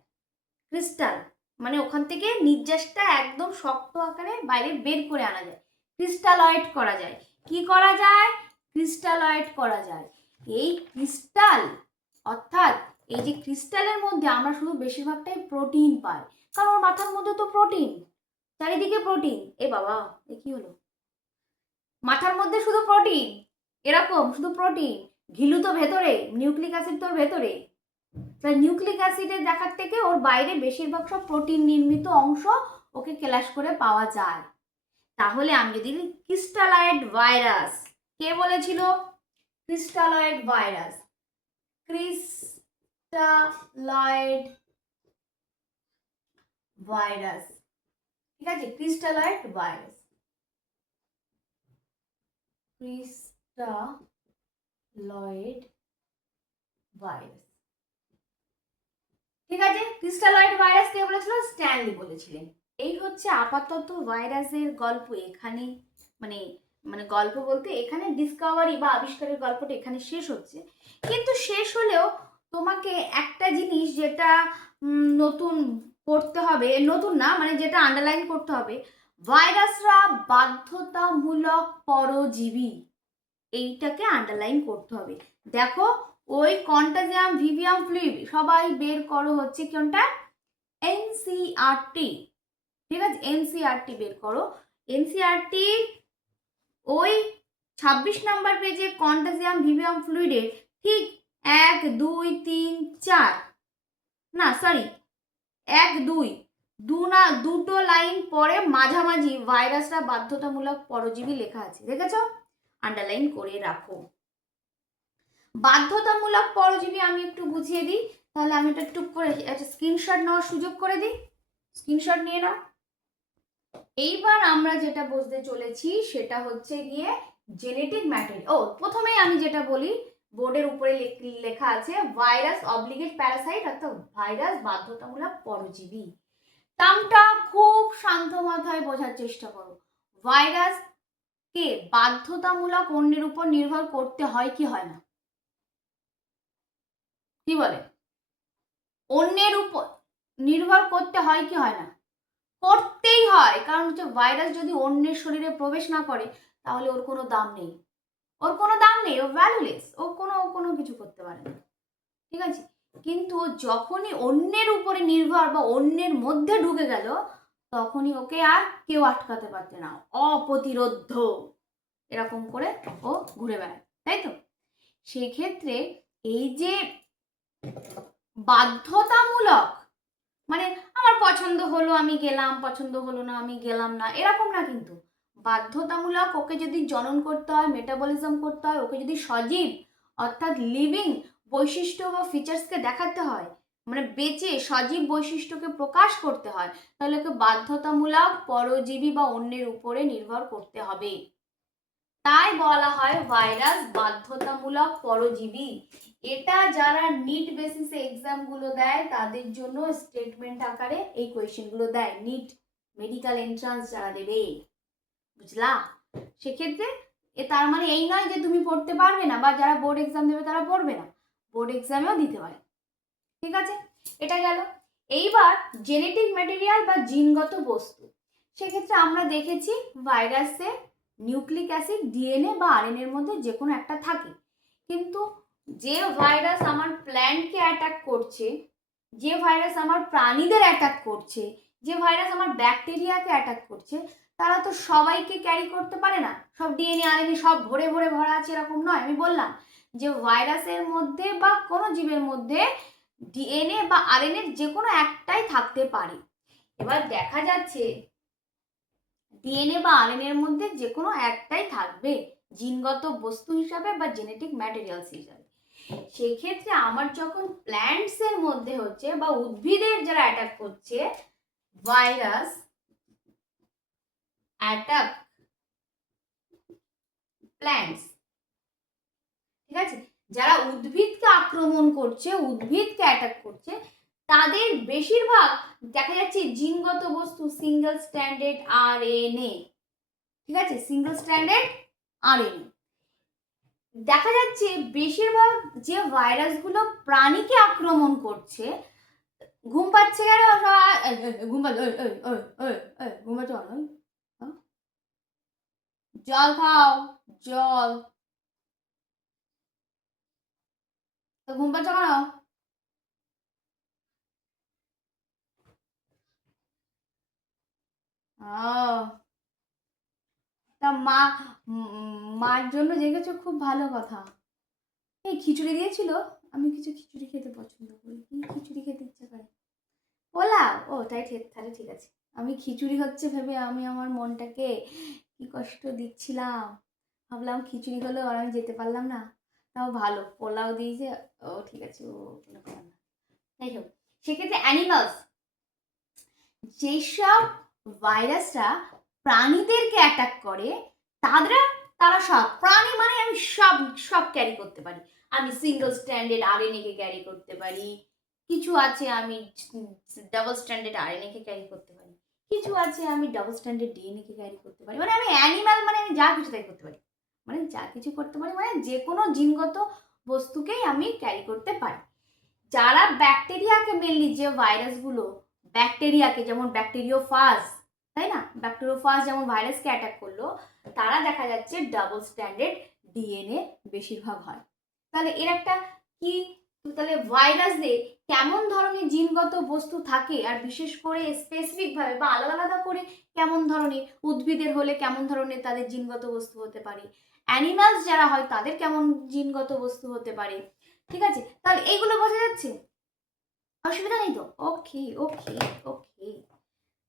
ক্রিস্টাল মানে ওখান থেকে নির্যাসটা একদম শক্ত আকারে বাইরে বের করে আনা যায়, ক্রিস্টালয়েড করা যায়। কি করা যায়? ক্রিস্টালয়েড করা যায়। এই ক্রিস্টাল অর্থাৎ এই যে ক্রিস্টালের মধ্যে আমরা শুধু বেশিরভাগটাই প্রোটিন পাই, কারণ ওর মাথার মধ্যে তো প্রোটিন, চারিদিকে প্রোটিন। এ বাবা, এ কি হলো? মাথার মধ্যে শুধু প্রোটিন, এরকম শুধু প্রোটিন, ঘিলু তো ভেতরে, নিউক্লিক অ্যাসিড তো ভেতরে, তাই নিউক্লিক অ্যাসিডের দেখার থেকে ওর বাইরে বেশিরভাগ সব প্রোটিন নির্মিত অংশ ওকে কেলাস করে পাওয়া যায়। তাহলে আমি যদি ক্রিস্টালয়েড ভাইরাস, কে বলেছিল? ক্রিস্টালয়েড ভাইরাস, ক্রিস্টালয়েড ভাইরাস, ঠিক আছে, ক্রিস্টালয়েড ভাইরাস, ক্রিস্টালয়েড ভাইরাস, ঠিক আছে। ক্রিস্টালয়েড ভাইরাস কে বলেছিল? স্ট্যানলি বলেছিলেন। এই হচ্ছে আপাতত ভাইরাসের গল্প এখানে, মানে মানে গল্প বলতে এখানে ডিসকভারি বা আবিষ্কারের গল্পটা এখানে শেষ হচ্ছে। কিন্তু শেষ হলেও তোমাকে একটা জিনিস যেটা নতুন পড়তে হবে, নতুন না মানে যেটা আন্ডারলাইন করতে হবে, ভাইরাসরা বাধ্যতামূলক পরজীবী, এইটাকে আন্ডারলাইন করতে হবে। দেখো ওই কন্টাজিয়াম ভিভিয়াম ফ্লুইড সবাই বের করো, হচ্ছে কোনটা? এনসিইআরটি, ঠিক আছে, এনসিইআরটি বের করো। এনসিইআরটি ওই 26 নম্বর পেজে কন্টাজিয়াম ভিভিয়াম ফ্লুইডের ঠিক 1 2 3 4, না সরি 1 2 দুটো লাইন পরে মাঝামাঝি ভাইরাসরা বাধ্যতামূলক পরজীবী লেখা আছে, দেখেছো? আন্ডারলাইন করে রাখো। বাধ্যতামূলক পরজীবী আমি একটু বুঝিয়ে দিই, তাহলে আমি এটা টুক করে একটা স্ক্রিনশট নেওয়ার সুযোগ করে দিই, স্ক্রিনশট নিয়ে নাও। এইবার আমরা যেটা বুঝতে চলেছি সেটা হচ্ছে গিয়ে জেনেটিক ম্যাটেরিয়াল। ও প্রথমেই আমি যেটা বলি, বোর্ডের উপরে লেখা আছে ভাইরাস অবলিগেট প্যারাসাইট, অর্থাৎ ভাইরাস বাধ্যতামূলক পরজীবী। টার্মটা খুব শান্ত মাথায় বোঝার চেষ্টা করো। ভাইরাস কে বাধ্যতামূলক অন্যের উপর নির্ভর করতে হয় কি হয় না? কি বলে? অন্যের উপর নির্ভর করতে হয় কি হয় না? করতেই হয়, কারণ হচ্ছে ভাইরাস যদি অন্যের শরীরে প্রবেশ না করে তাহলে ওর কোনো দাম নেই, ওর কোনো দাম নেই, ও ভ্যালুলেস, ও কোনো কিছু করতে পারে না, ঠিক আছে। কিন্তু যখনই অন্যের উপরে নির্ভর বা অন্যের মধ্যে ঢুকে গেল, তখনই ওকে আর কেউ আটকাতে পারছে না, অপ্রতিরোধ্য এরকম করে ও ঘুরে বেড়ায়, তাই তো? সেক্ষেত্রে এই যে বাধ্যতামূলক, মানে আমার পছন্দ হলো আমি গেলাম, পছন্দ হলো না আমি গেলাম না, এরকম না কিন্তু। বাধ্যতামূলক ওকে যদি জনন করতে হয়, মেটাবলিজম করতে হয়, ওকে যদি সজীব অর্থাৎ লিভিং বৈশিষ্ট্য বা ফিচার্সকে দেখাতে হয়, মানে বেঁচে সজীব বৈশিষ্ট্যকে প্রকাশ করতে হয়, তাহলে ওকে বাধ্যতামূলক পরজীবী বা অন্যের উপরে নির্ভর করতে হবে। তাই বলা হয় ভাইরাস বাধ্যতামূলক পরজীবী। এটা যারা নিট বেসিসে এক্সাম গুলো দেয় তাদের জন্য স্টেটমেন্ট আকারে এই কোয়েশ্চেন গুলো দেয়, নিট মেডিকেল এন্ট্রান্স যারা দেবে, বুঝলা? সেক্ষেত্রে তার মানে এই নয় যে তুমি পড়তে পারবে না, বা যারা বোর্ড এক্সাম দেবে তারা পড়বে না, বোর্ড এক্সামেও দিতে পারে, ঠিক আছে। এটা গেল। এইবার জেনেটিক ম্যাটেরিয়াল বা জিনগত বস্তু, সেক্ষেত্রে আমরা দেখেছি ভাইরাসে নিউক্লিক অ্যাসিড, ডিএনএ বা আরএনএ এর মধ্যে যে কোনো একটা থাকে। কিন্তু যে ভাইরাস আমার প্ল্যান্টকে অ্যাটাক করছে, যে ভাইরাস আমার প্রাণীদের অ্যাটাক করছে, যে ভাইরাস আমার ব্যাকটেরিয়াকে অ্যাটাক করছে, তারা তো সবাইকে ক্যারি করতে পারে না, সব ডিএনএ আরএনএ সব ভরে ভরে ভরা আছে এরকম নয়। আমি বললাম যে ভাইরাসের মধ্যে বা কোনো জীবের মধ্যে ডিএনএ বা আরএনএ যে কোনো একটাই থাকতে পারে। এবার দেখা যাচ্ছে ডিএনএ বা আরএনএ এর মধ্যে যে কোনো একটাই থাকবে জিনগত বস্তু হিসাবে বা জেনেটিক ম্যাটেরিয়ালস হিসাবে। সেক্ষেত্রে আমার যখন প্ল্যান্টস এর মধ্যে হচ্ছে বা উদ্ভিদের যারা অ্যাটাক করছে, ভাইরাস অ্যাটাক প্ল্যান্টস, ঠিক আছে, যারা উদ্ভিদকে আক্রমণ করছে, উদ্ভিদকে অ্যাটাক করছে, তাদের বেশিরভাগ দেখা যাচ্ছে জিনগত বস্তু সিঙ্গেল স্ট্যান্ডার্ড আরএনএ, ঠিক আছে, সিঙ্গেল স্ট্যান্ডার্ড আরএনএ। দেখা যাচ্ছে বেশিরভাগ যে ভাইরাসগুলো প্রাণীকে আক্রমণ করছে, ঘুম পাচ্ছে কেন ঘুম পাচ্ছে, ঘুম পাচ্ছে জল খাও, জল, তো ঘুম পাচ্ছে কেন? তা মার জন্য জেগেছো, খুব ভালো কথা। এই খিচুড়ি দিয়েছিল, আমি কিছু খিচুড়ি খেতে পছন্দ করি। কি খিচুড়ি খেতে ইচ্ছা করে? পোলাও? ও তাই, তাহলে ঠিক আছে। আমি খিচুড়ি হচ্ছে ভেবে আমি আমার মনটাকে কি কষ্ট দিচ্ছিলাম, ভাবলাম খিচুড়ি হলো আর আমি যেতে পারলাম না। তাও ভালো, পোলাও দিয়েছে। ও ঠিক আছে, ও কোনো ব্যাপার না। যাই হোক, সেক্ষেত্রে অ্যানিমালস, যেসব ভাইরাসরা প্রাণীদেরকে অ্যাটাক করে, তারা তারা সব প্রাণী মানে আমি সব সব ক্যারি করতে পারি। আমি সিঙ্গেল স্ট্যান্ডার্ড আরএনএ কে ক্যারি করতে পারি, কিছু আছে আমি ডাবল স্ট্যান্ডার্ড আরএনএ কে ক্যারি করতে পারি, কিছু আছে আমি ডাবল স্ট্যান্ডার্ড ডিএনএ কে ক্যারি করতে পারি। মানে আমি অ্যানিমাল, মানে আমি যা কিছু তাই করতে পারি, মানে যা কিছু করতে পারি, মানে যে কোনো জিনগত বস্তুকেই আমি ক্যারি করতে পারি। যারা ব্যাকটেরিয়াকে, মেনলি যে ভাইরাসগুলো ব্যাকটেরিয়াকে, যেমন ব্যাকটেরিওফাজ, তাই না, ব্যাকটেরিওফাজ যেমন ভাইরাসকে অ্যাটাক করলো, তারা দেখা যাচ্ছে ডাবল স্ট্যান্ডার্ড ডিএনএ বেশিরভাগ হয়। তাহলে এর একটা কি, তাহলে ভাইরাসে কেমন ধরনের জিনগত বস্তু থাকে, আর বিশেষ করে স্পেসিফিক ভাবে বা আলাদা আলাদা করে কেমন ধরনের, উদ্ভিদের হলে কেমন ধরনের তাদের জিনগত বস্তু হতে পারে, অ্যানিমালস যারা হয় তাদের কেমন জিনগত বস্তু হতে পারে। ঠিক আছে, তাহলে এইগুলো বোঝা যাচ্ছে, অসুবিধা নেই তো? ওকে ওকে ওকে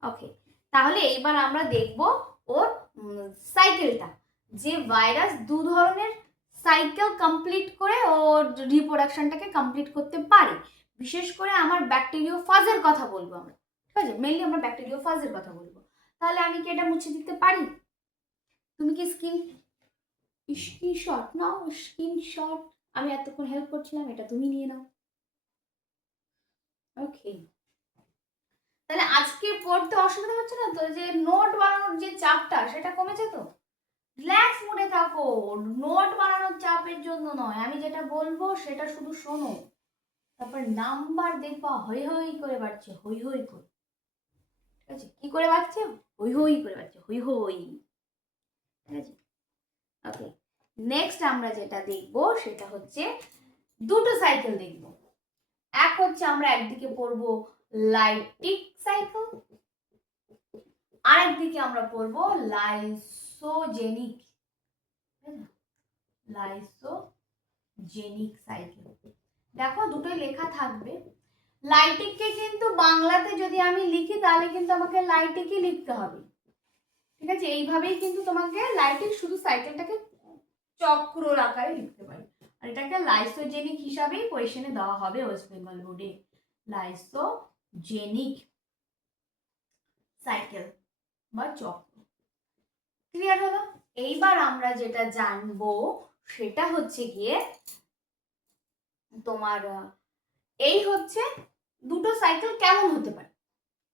ওকে। তাহলে এবার আমরা দেখব ওর সাইকেলটা, যে ভাইরাস দু ধরনের সাইকেল কমপ্লিট করে ওর রিপ্রোডাকশনটাকে কমপ্লিট করতে পারে। বিশেষ করে আমার ব্যাকটেরিওফাজের কথা বলবো আমরা, ঠিক আছে, মেনলি আমরা ব্যাকটেরিওফাজের কথা বলবো। তাহলে আমি কি এটা মুছে দিতে পারি? তুমি কি স্ক্রিনশট নাও, স্ক্রিনশট। আমি এতক্ষণ হেল্প করছিলাম, এটা তুমি নিয়ে নাও। ওকে, তাহলে আজকে পড়তে অসুবিধা হচ্ছে না তো? যে নোট বানানোর যে চাপটা, সেটা কমেছে তো? রিল্যাক্স মোডে থাকো, নোট বানানোর চাপের জন্য নয়, আমি যেটা বলবো সেটা শুধু শোনো, তারপর নাম্বার দেখবা হই হই করে বাড়ছে, হই হই করে। ঠিক আছে, কি করে বাড়ছে? হই হই করে বাড়ছে, হই হই। ঠিক আছে, ওকে। নেক্সট আমরা যেটা দেখবো সেটা হচ্ছে দুটো সাইকেল দেখবো। এক হচ্ছে আমরা একদিকে পড়বো লাইটিক সাইকেল, আরেকদিকে আমরা পড়বো লাইসোজেনিক, লাইসোজেনিক সাইকেল। দেখো দুটোই লেখা থাকবে। লাইটিককে কিন্তু বাংলাতে যদি আমি লিখি তাহলে কিন্তু আমাকে লাইটিকই লিখতে হবে। ঠিক আছে, এইভাবেই কিন্তু তোমাকে লাইটিক শুধু সাইকেলটাকে চক্র আকারে লিখতে পারি, আর এটাকে লাইসোজেনিক হিসাবেই কোয়েশ্চেনে দেওয়া হবে ওয়েস্ট বেঙ্গল বোর্ডে। লাইসোজেনিক সাইকেল বা চক্র। ক্লিয়ার হলো? এইবার আমরা যেটা জানবো সেটা হচ্ছে গিয়ে তোমার, এই হচ্ছে দুটো সাইকেল কেমন হতে পারে,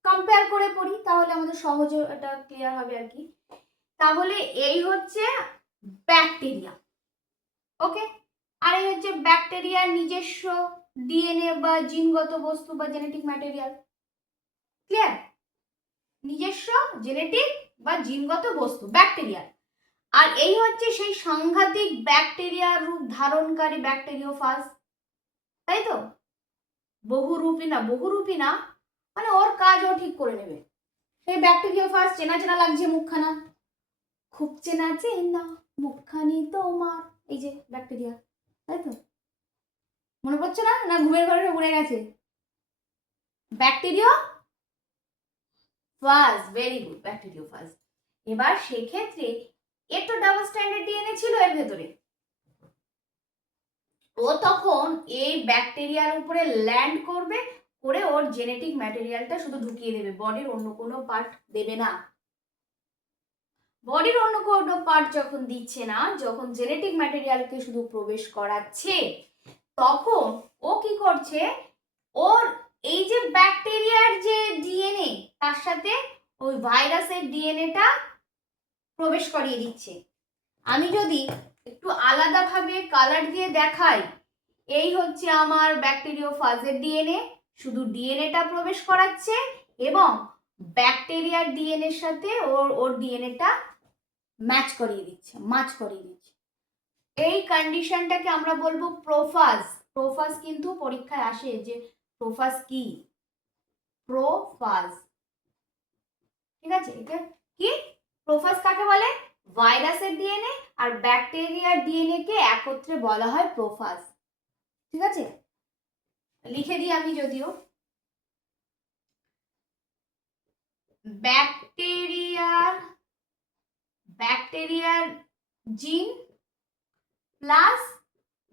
কম্পেয়ার করে পড়ি তাহলে আমাদের সহজে এটা ক্লিয়ার হবে আর কি। তাহলে এই হচ্ছে ব্যাকটেরিয়া, ওকে, আর এই হচ্ছে ব্যাকটেরিয়ার নিজস্ব ডিএনএ বা জিনগত বস্তু বা জেনেটিক ম্যাটেরিয়াল। ক্লিয়ার? নিজস্ব জেনেটিক বা জিনগত বস্তু ব্যাকটেরিয়ার। আর এই হচ্ছে সেই সাংঘাতিক ব্যাকটেরিয়ার রূপ ধারণকারী ব্যাকটেরিওফাজ, তাই তো? বহুরূপী না, মানে ওর কাজ ও ঠিক করে নেবে। সেই ব্যাকটেরিওফাজ, চেনা চেনা লাগছে মুখখানা, খুব চেনা চেনা মুখখানি তোমার, এই যে ব্যাকটেরিয়া, তাই তো? মনে পড়ছে না? না ঘুমের ঘরে উড়ে গেছে? Bacteriophage, very good, bacteriophage. এবার সেক্ষেত্রে এর তো ডাবল স্ট্যান্ডার্ড ডিএনএ ছিল এর ভেতরে, ও তখন এই ব্যাকটেরিয়ার উপরে ল্যান্ড করবে, করে ওর জেনেটিক ম্যাটেরিয়ালটা শুধু ঢুকিয়ে দেবে, বডির অন্য কোনো পার্ট দেবে না। বডির অন্য কোনো পার্ট যখন দিচ্ছে না, যখন জেনেটিক ম্যাটেরিয়ালকে শুধু প্রবেশ করাচ্ছে, তখন ও কি করছে, ওর এই যে ব্যাকটেরিয়ার যে ডিএনএ, তার সাথে ওই ভাইরাসের ডিএনএটা প্রবেশ করিয়ে দিচ্ছে। আমি যদি একটু আলাদাভাবে কালার দিয়ে দেখাই, এই হচ্ছে আমার ব্যাকটেরিওফাজের ডিএনএ, শুধু ডিএনএটা প্রবেশ করাচ্ছে এবং ব্যাকটেরিয়ার ডিএনএর সাথে ওর ডিএনএটা ম্যাচ করিয়ে দিচ্ছে। এই কন্ডিশনটাকে আমরা বলবো প্রোফাজ। প্রোফাজ কিন্তু পরীক্ষায় আসে যে প্রোফাজ কি, প্রোফাজ, ঠিক আছে? এটা কি প্রোফাজ কাকে বলে? ভাইরাসের ডিএনএ আর ব্যাকটেরিয়ার ডিএনএ কে একত্রে বলা হয় প্রোফাজ, ঠিক আছে? লিখে দিই আমি, যদিও ব্যাকটেরিয়ার জিন প্লাস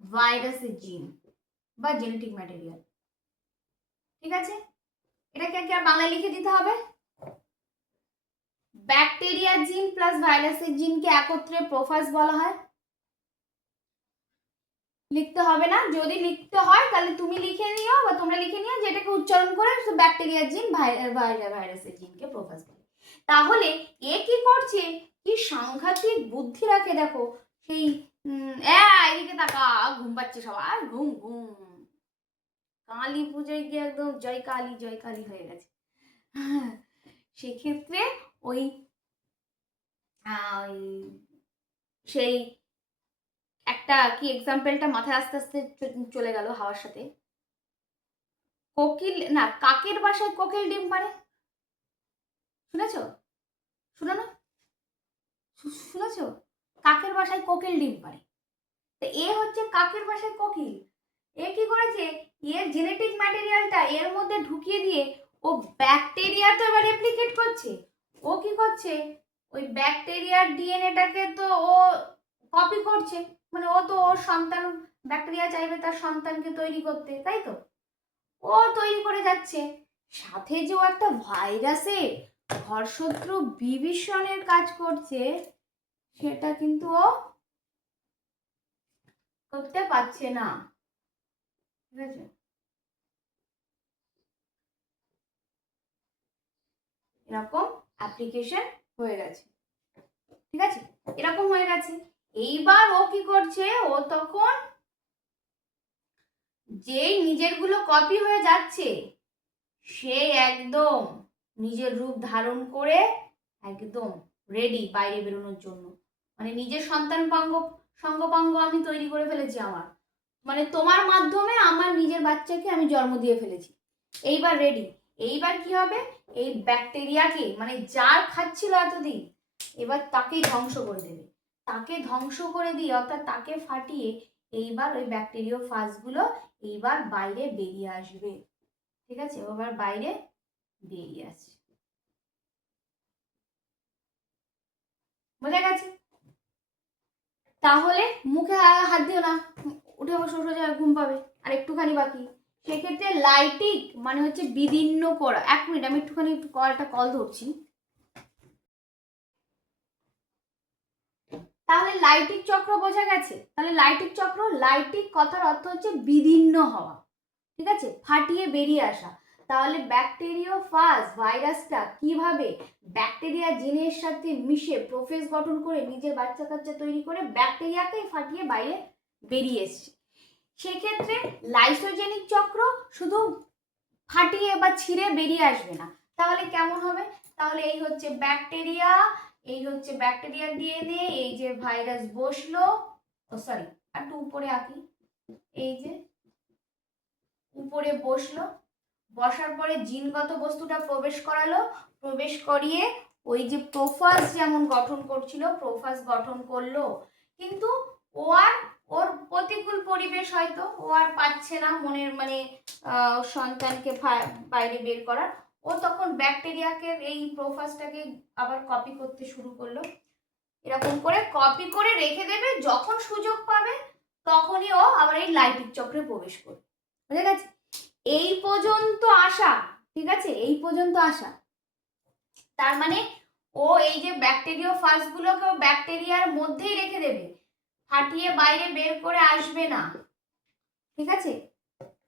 ভাইরাসের জিন বা জেনেটিক ম্যাটেরিয়াল, ঠিক আছে? এটাকে কি আর বাংলায় লিখে দিতে হবে? ব্যাকটেরিয়ার জিন প্লাস ভাইরাসের জিনকে একত্রে প্রোফাজ বলা হয়। লিখতে হবে না, যদি লিখতে হয় তাহলে তুমি লিখে নিও বা তোমরা লিখে নিও, যেটাকে উচ্চারণ করে ব্যাকটেরিয়ার জিন ভাইরাসের জিনকে প্রোফাজ বলে। তাহলে এ কি করছে, কি সাংঘাতিক বুদ্ধি রাখে দেখো, সেই এদিকে তাকা, ঘুম পাচ্ছে সবার, ঘুম ঘুম, কালী পুজোয় গিয়ে একদম জয় কালী হয়ে গেছে। সেক্ষেত্রে ওই সেই একটা কি এক্সাম্পলটা মাথায় আস্তে আস্তে চলে গেল হাওয়ার সাথে। কোকিল না, কাকের বাসায় কোকিল ডিম পাড়ে, শুনেছ? শুনো না, শুনেছ? কাকের বাসায় কোকিল ডিম পাড়ে। তো এ হচ্ছে কাকের বাসায় কোকিল, এ কি করেছে, এর জেনেটিক ম্যাটেরিয়ালটা এর মধ্যে ঢুকিয়ে দিয়ে ও ব্যাকটেরিয়া তো এবার রেপ্লিকেট করছে। ও কি করছে, ওই ব্যাকটেরিয়ার ডিএনএটাকে তো ও কপি করছে, মানে ও তো ওর সন্তান, ব্যাকটেরিয়া চাইবে তার সন্তানকে তৈরি করতে, তাই তো? ও তৈরি করে যাচ্ছে, সাথে যে ও একটা ভাইরাসের ঘরশত্রু বিভীষণের কাজ করছে, সেটা কিন্তু ও করতে পারছে না, ঠিক আছে? এরকম অ্যাপ্লিকেশন হয়ে গেছে, ঠিক আছে? এরকম হয়ে গেছে। এইবার ও কি করছে, ও তখন যেই নিজের গুলো কপি হয়ে যাচ্ছে, সে একদম নিজের রূপ ধারণ করে একদম রেডি বাইরে বেরোনোর জন্য, মানে নিজের সঙ্গপাঙ্গ আমি তৈরি করে ফেলেছি আমার, মানে তোমার মাধ্যমে আমার নিজের বাচ্চাকে আমি জন্ম দিয়ে ফেলেছি, এইবার রেডি। এইবার কি হবে, এই ব্যাকটেরিয়াকে, মানে যার খাচ্ছিল এতদিন, এবার তাকেই ধ্বংস করে দেবে। তাকে ধ্বংস করে দিয়ে, অর্থাৎ তাকে ফাটিয়ে, এইবার ওই ব্যাকটেরিওফাজগুলো এইবার বাইরে বেরিয়ে আসবে, ঠিক আছে? এবার বাইরে বেরিয়ে আসছে, বোঝা গেছে? তাহলে মুখে হাত দিও না, উঠে বসে সোজা, ঘুম পাবে, আর একটুখানি বাকি। সেক্ষেত্রে লাইটিক মানে হচ্ছে বিদীর্ণ করা। 1 মিনিট, আমি একটুখানি কল ধরছি। তাহলে লাইটিক চক্র বোঝা গেছে? তাহলে লাইটিক চক্র, লাইটিক কথার অর্থ হচ্ছে বিদীর্ণ হওয়া, ঠিক আছে? ফাটিয়ে বেরিয়ে আসা। তাহলে ব্যাকটেরিওফাজ ভাইরাসটা কিভাবে ব্যাকটেরিয়া জিনের সাথে মিশে প্রোফেজ গঠন করে নিজের বাচ্চা কাচ্চা তৈরি করে ব্যাকটেরিয়াকে ফাটিয়ে বাইরে বেরিয়ে এসছে। সেক্ষেত্রে লাইসোজেনিক চক্র শুধু ফাটিয়ে বা ছিঁড়ে বেরিয়ে আসবে না, তাহলে কেমন হবে? তাহলে এই হচ্ছে ব্যাকটেরিয়া, এই হচ্ছে ব্যাকটেরিয়ার ডিএনএ, এই যে ভাইরাস বসলো, ও সরি একটু উপরে আঁকি, এই যে উপরে বসলো, বসার পরে জিনগত বস্তুটা প্রবেশ করালো, প্রবেশ করিয়ে ওই যে প্রোফাজ যেমন গঠন করছিল, প্রোফাজ গঠন করলো, কিন্তু ও আর ওর প্রতিকূল পরিবেশ হয়তো ও আর পাচ্ছে না মনের, মানে সন্তানকে বাইরে বের করার, ও তখন ব্যাকটেরিয়াকে এই প্রোফাজটাকে আবার কপি করতে শুরু করলো। এরকম করে কপি করে রেখে দেবে, যখন সুযোগ পাবে তখনই ও আবার এই লাইটিক চক্রে প্রবেশ করবে, বুঝে গেছে? এই পর্যন্ত আসা, ঠিক আছে? এই পর্যন্ত আসা, তার মানে ও এই যে ব্যাকটেরিওফাজগুলোকে ব্যাকটেরিয়ার মধ্যেই রেখে দেবে, ফাটিয়ে বাইরে বের করে আসবে না, ঠিক আছে?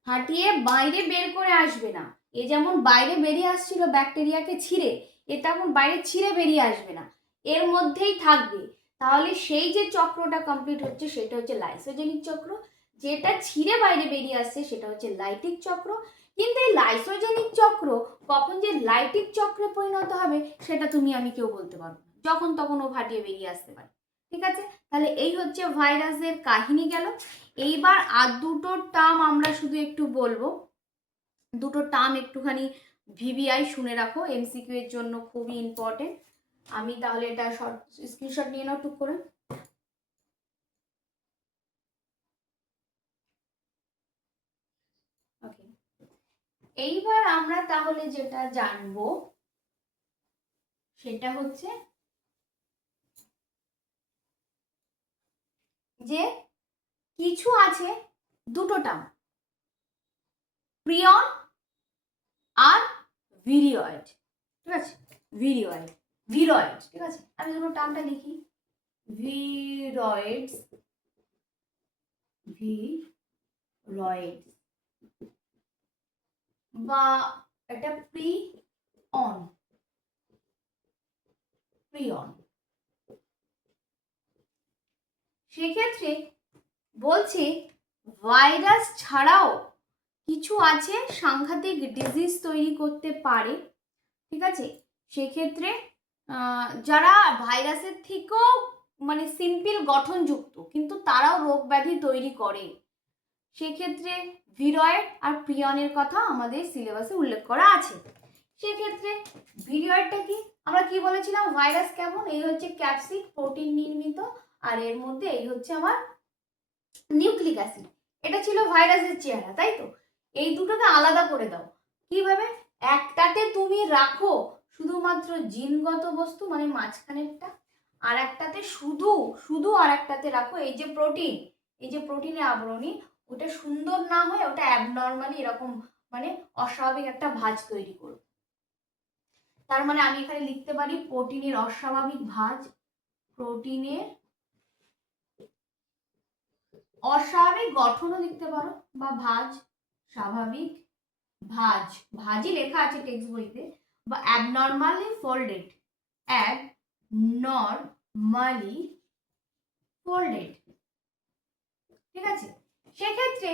ফাটিয়ে বাইরে বের করে আসবে না। এ যেমন বাইরে বেরিয়ে আসছিল ব্যাকটেরিয়াকে ছিঁড়ে, এ তেমন বাইরে ছিঁড়ে বেরিয়ে আসবে না, এর মধ্যেই থাকবে। তাহলে সেই যে চক্রটা কমপ্লিট হচ্ছে সেটা হচ্ছে লাইসোজেনিক চক্র, যেটা ছিঁড়ে বাইরে বেরিয়ে আসছে সেটা হচ্ছে লাইটিক চক্র। কিন্তু এই লাইসোজেনিক চক্র কখন যে লাইটিক চক্রে পরিণত হবে সেটা তুমি আমি কেউ বলতে পারবো না, যখন তখন ও ফাটিয়ে বেরিয়ে আসতে পারে। ঠিক আছে, তাহলে এই হচ্ছে ভাইরাসের কাহিনী গেল। এইবার আর দুটো টার্ম আমরা শুধু একটু বলবো, দুটো টার্ম একটুখানি ভিভিআই শুনে রাখো, এমসিকিউ এর জন্য খুবই ইম্পর্টেন্ট। আমি তাহলে এটা শর্ট স্ক্রিনশট নিয়ে নাও টুক করে। ওকে, এইবার আমরা তাহলে যেটা জানবো সেটা হচ্ছে যে কিছু আছে দুটো টার্ম, প্রিয়ন আর ভিরিয়য়েড। ঠিক আছে, ভিরিয়য়েড, ভিরয়েড। ঠিক আছে, আমি দুটো টার্মটা লিখি, ভিরয়েডস, ভিরয়েড বা এটা প্রিয়ন, প্রিয়ন। সেক্ষেত্রে বলছে ভাইরাস ছাড়াও কিছু আছে সাংঘাতিক ডিজিজ তৈরি করতে পারে। ঠিক আছে, সেক্ষেত্রে যারা ভাইরাসের থেকেও মানে সিম্পল গঠনযুক্ত কিন্তু তারাও রোগ ব্যাধি তৈরি করে, সেক্ষেত্রে ভিরয়েড আর প্রিয়নের কথা আমাদের সিলেবাসে উল্লেখ করা আছে। সেক্ষেত্রে ভিরয়েডটা কি, আমরা কি বলেছিলাম, ভাইরাস কেমন, এই হচ্ছে ক্যাপসিড প্রোটিন নির্মিত, আর এর মধ্যে এই হচ্ছে আমার নিউক্লিক অ্যাসিড। এটা ছিল ভাইরাসের চেহারা, তাই তো? এই দুটোকে আলাদা করে দাও কিভাবে, একটাতে তুমি রাখো শুধুমাত্র জিনগত বস্তু মানে মাঝখানেরটা, আর একটাতে শুধু শুধু আর একটাতে রাখো এই যে প্রোটিন, এই যে প্রোটিনের আবরণী, ওটা সুন্দর না হয়ে ওটা অ্যাবনর্মালি এরকম মানে অস্বাভাবিক একটা ভাঁজ তৈরি করবে। তার মানে আমি এখানে লিখতে পারি প্রোটিনের অস্বাভাবিক ভাঁজ, প্রোটিনের অস্বাভাবিক গঠনও লিখতে পারো, বা ভাঁজ, স্বাভাবিক ভাঁজ, ভাঁজই লেখা আছে টেক্সট বইতে, বা অ্যাবনর্মালি ফোল্ডেড, অ্যাবনর্মালি ফোল্ডেড। ঠিক আছে, সেক্ষেত্রে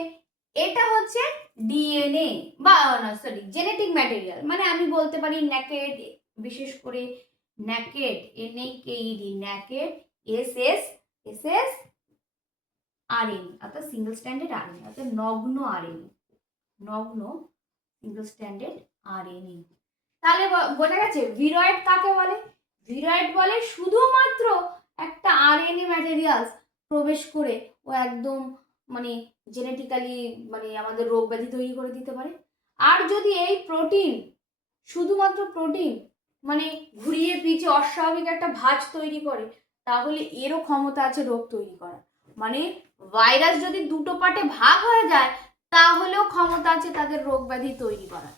এটা হচ্ছে ডিএনএ বা সরি জেনেটিক ম্যাটেরিয়াল, মানে আমি বলতে পারি ন্যাকেড, বিশেষ করে naked, NAKED, naked, S RNA, অর্থাৎ সিঙ্গেল স্ট্যান্ডার্ড আরএনএ, অর্থাৎ নগ্ন আরএনএ, নগ্ন সিঙ্গেল স্ট্যান্ডার্ড আরএনএ। তাহলে বোঝা গেছে ভিরয়েড কাকে বলে। ভিরয়েড বলে শুধুমাত্র একটা আরএনএ ম্যাটেরিয়ালস প্রবেশ করে ও একদম মানে জেনেটিক্যালি মানে আমাদের রোগ ব্যাধি তৈরি করে দিতে পারে। আর যদি এই প্রোটিন, শুধুমাত্র প্রোটিন মানে ঘুরিয়ে পিছে অস্বাভাবিক একটা ভাঁজ তৈরি করে, তাহলে এরও ক্ষমতা আছে রোগ তৈরি করার। মানে ভাইরাস যদি দুটো পার্টে ভাগ হয়ে যায় তাহলেও ক্ষমতা আছে তাদের রোগ ব্যাধি তৈরি করার।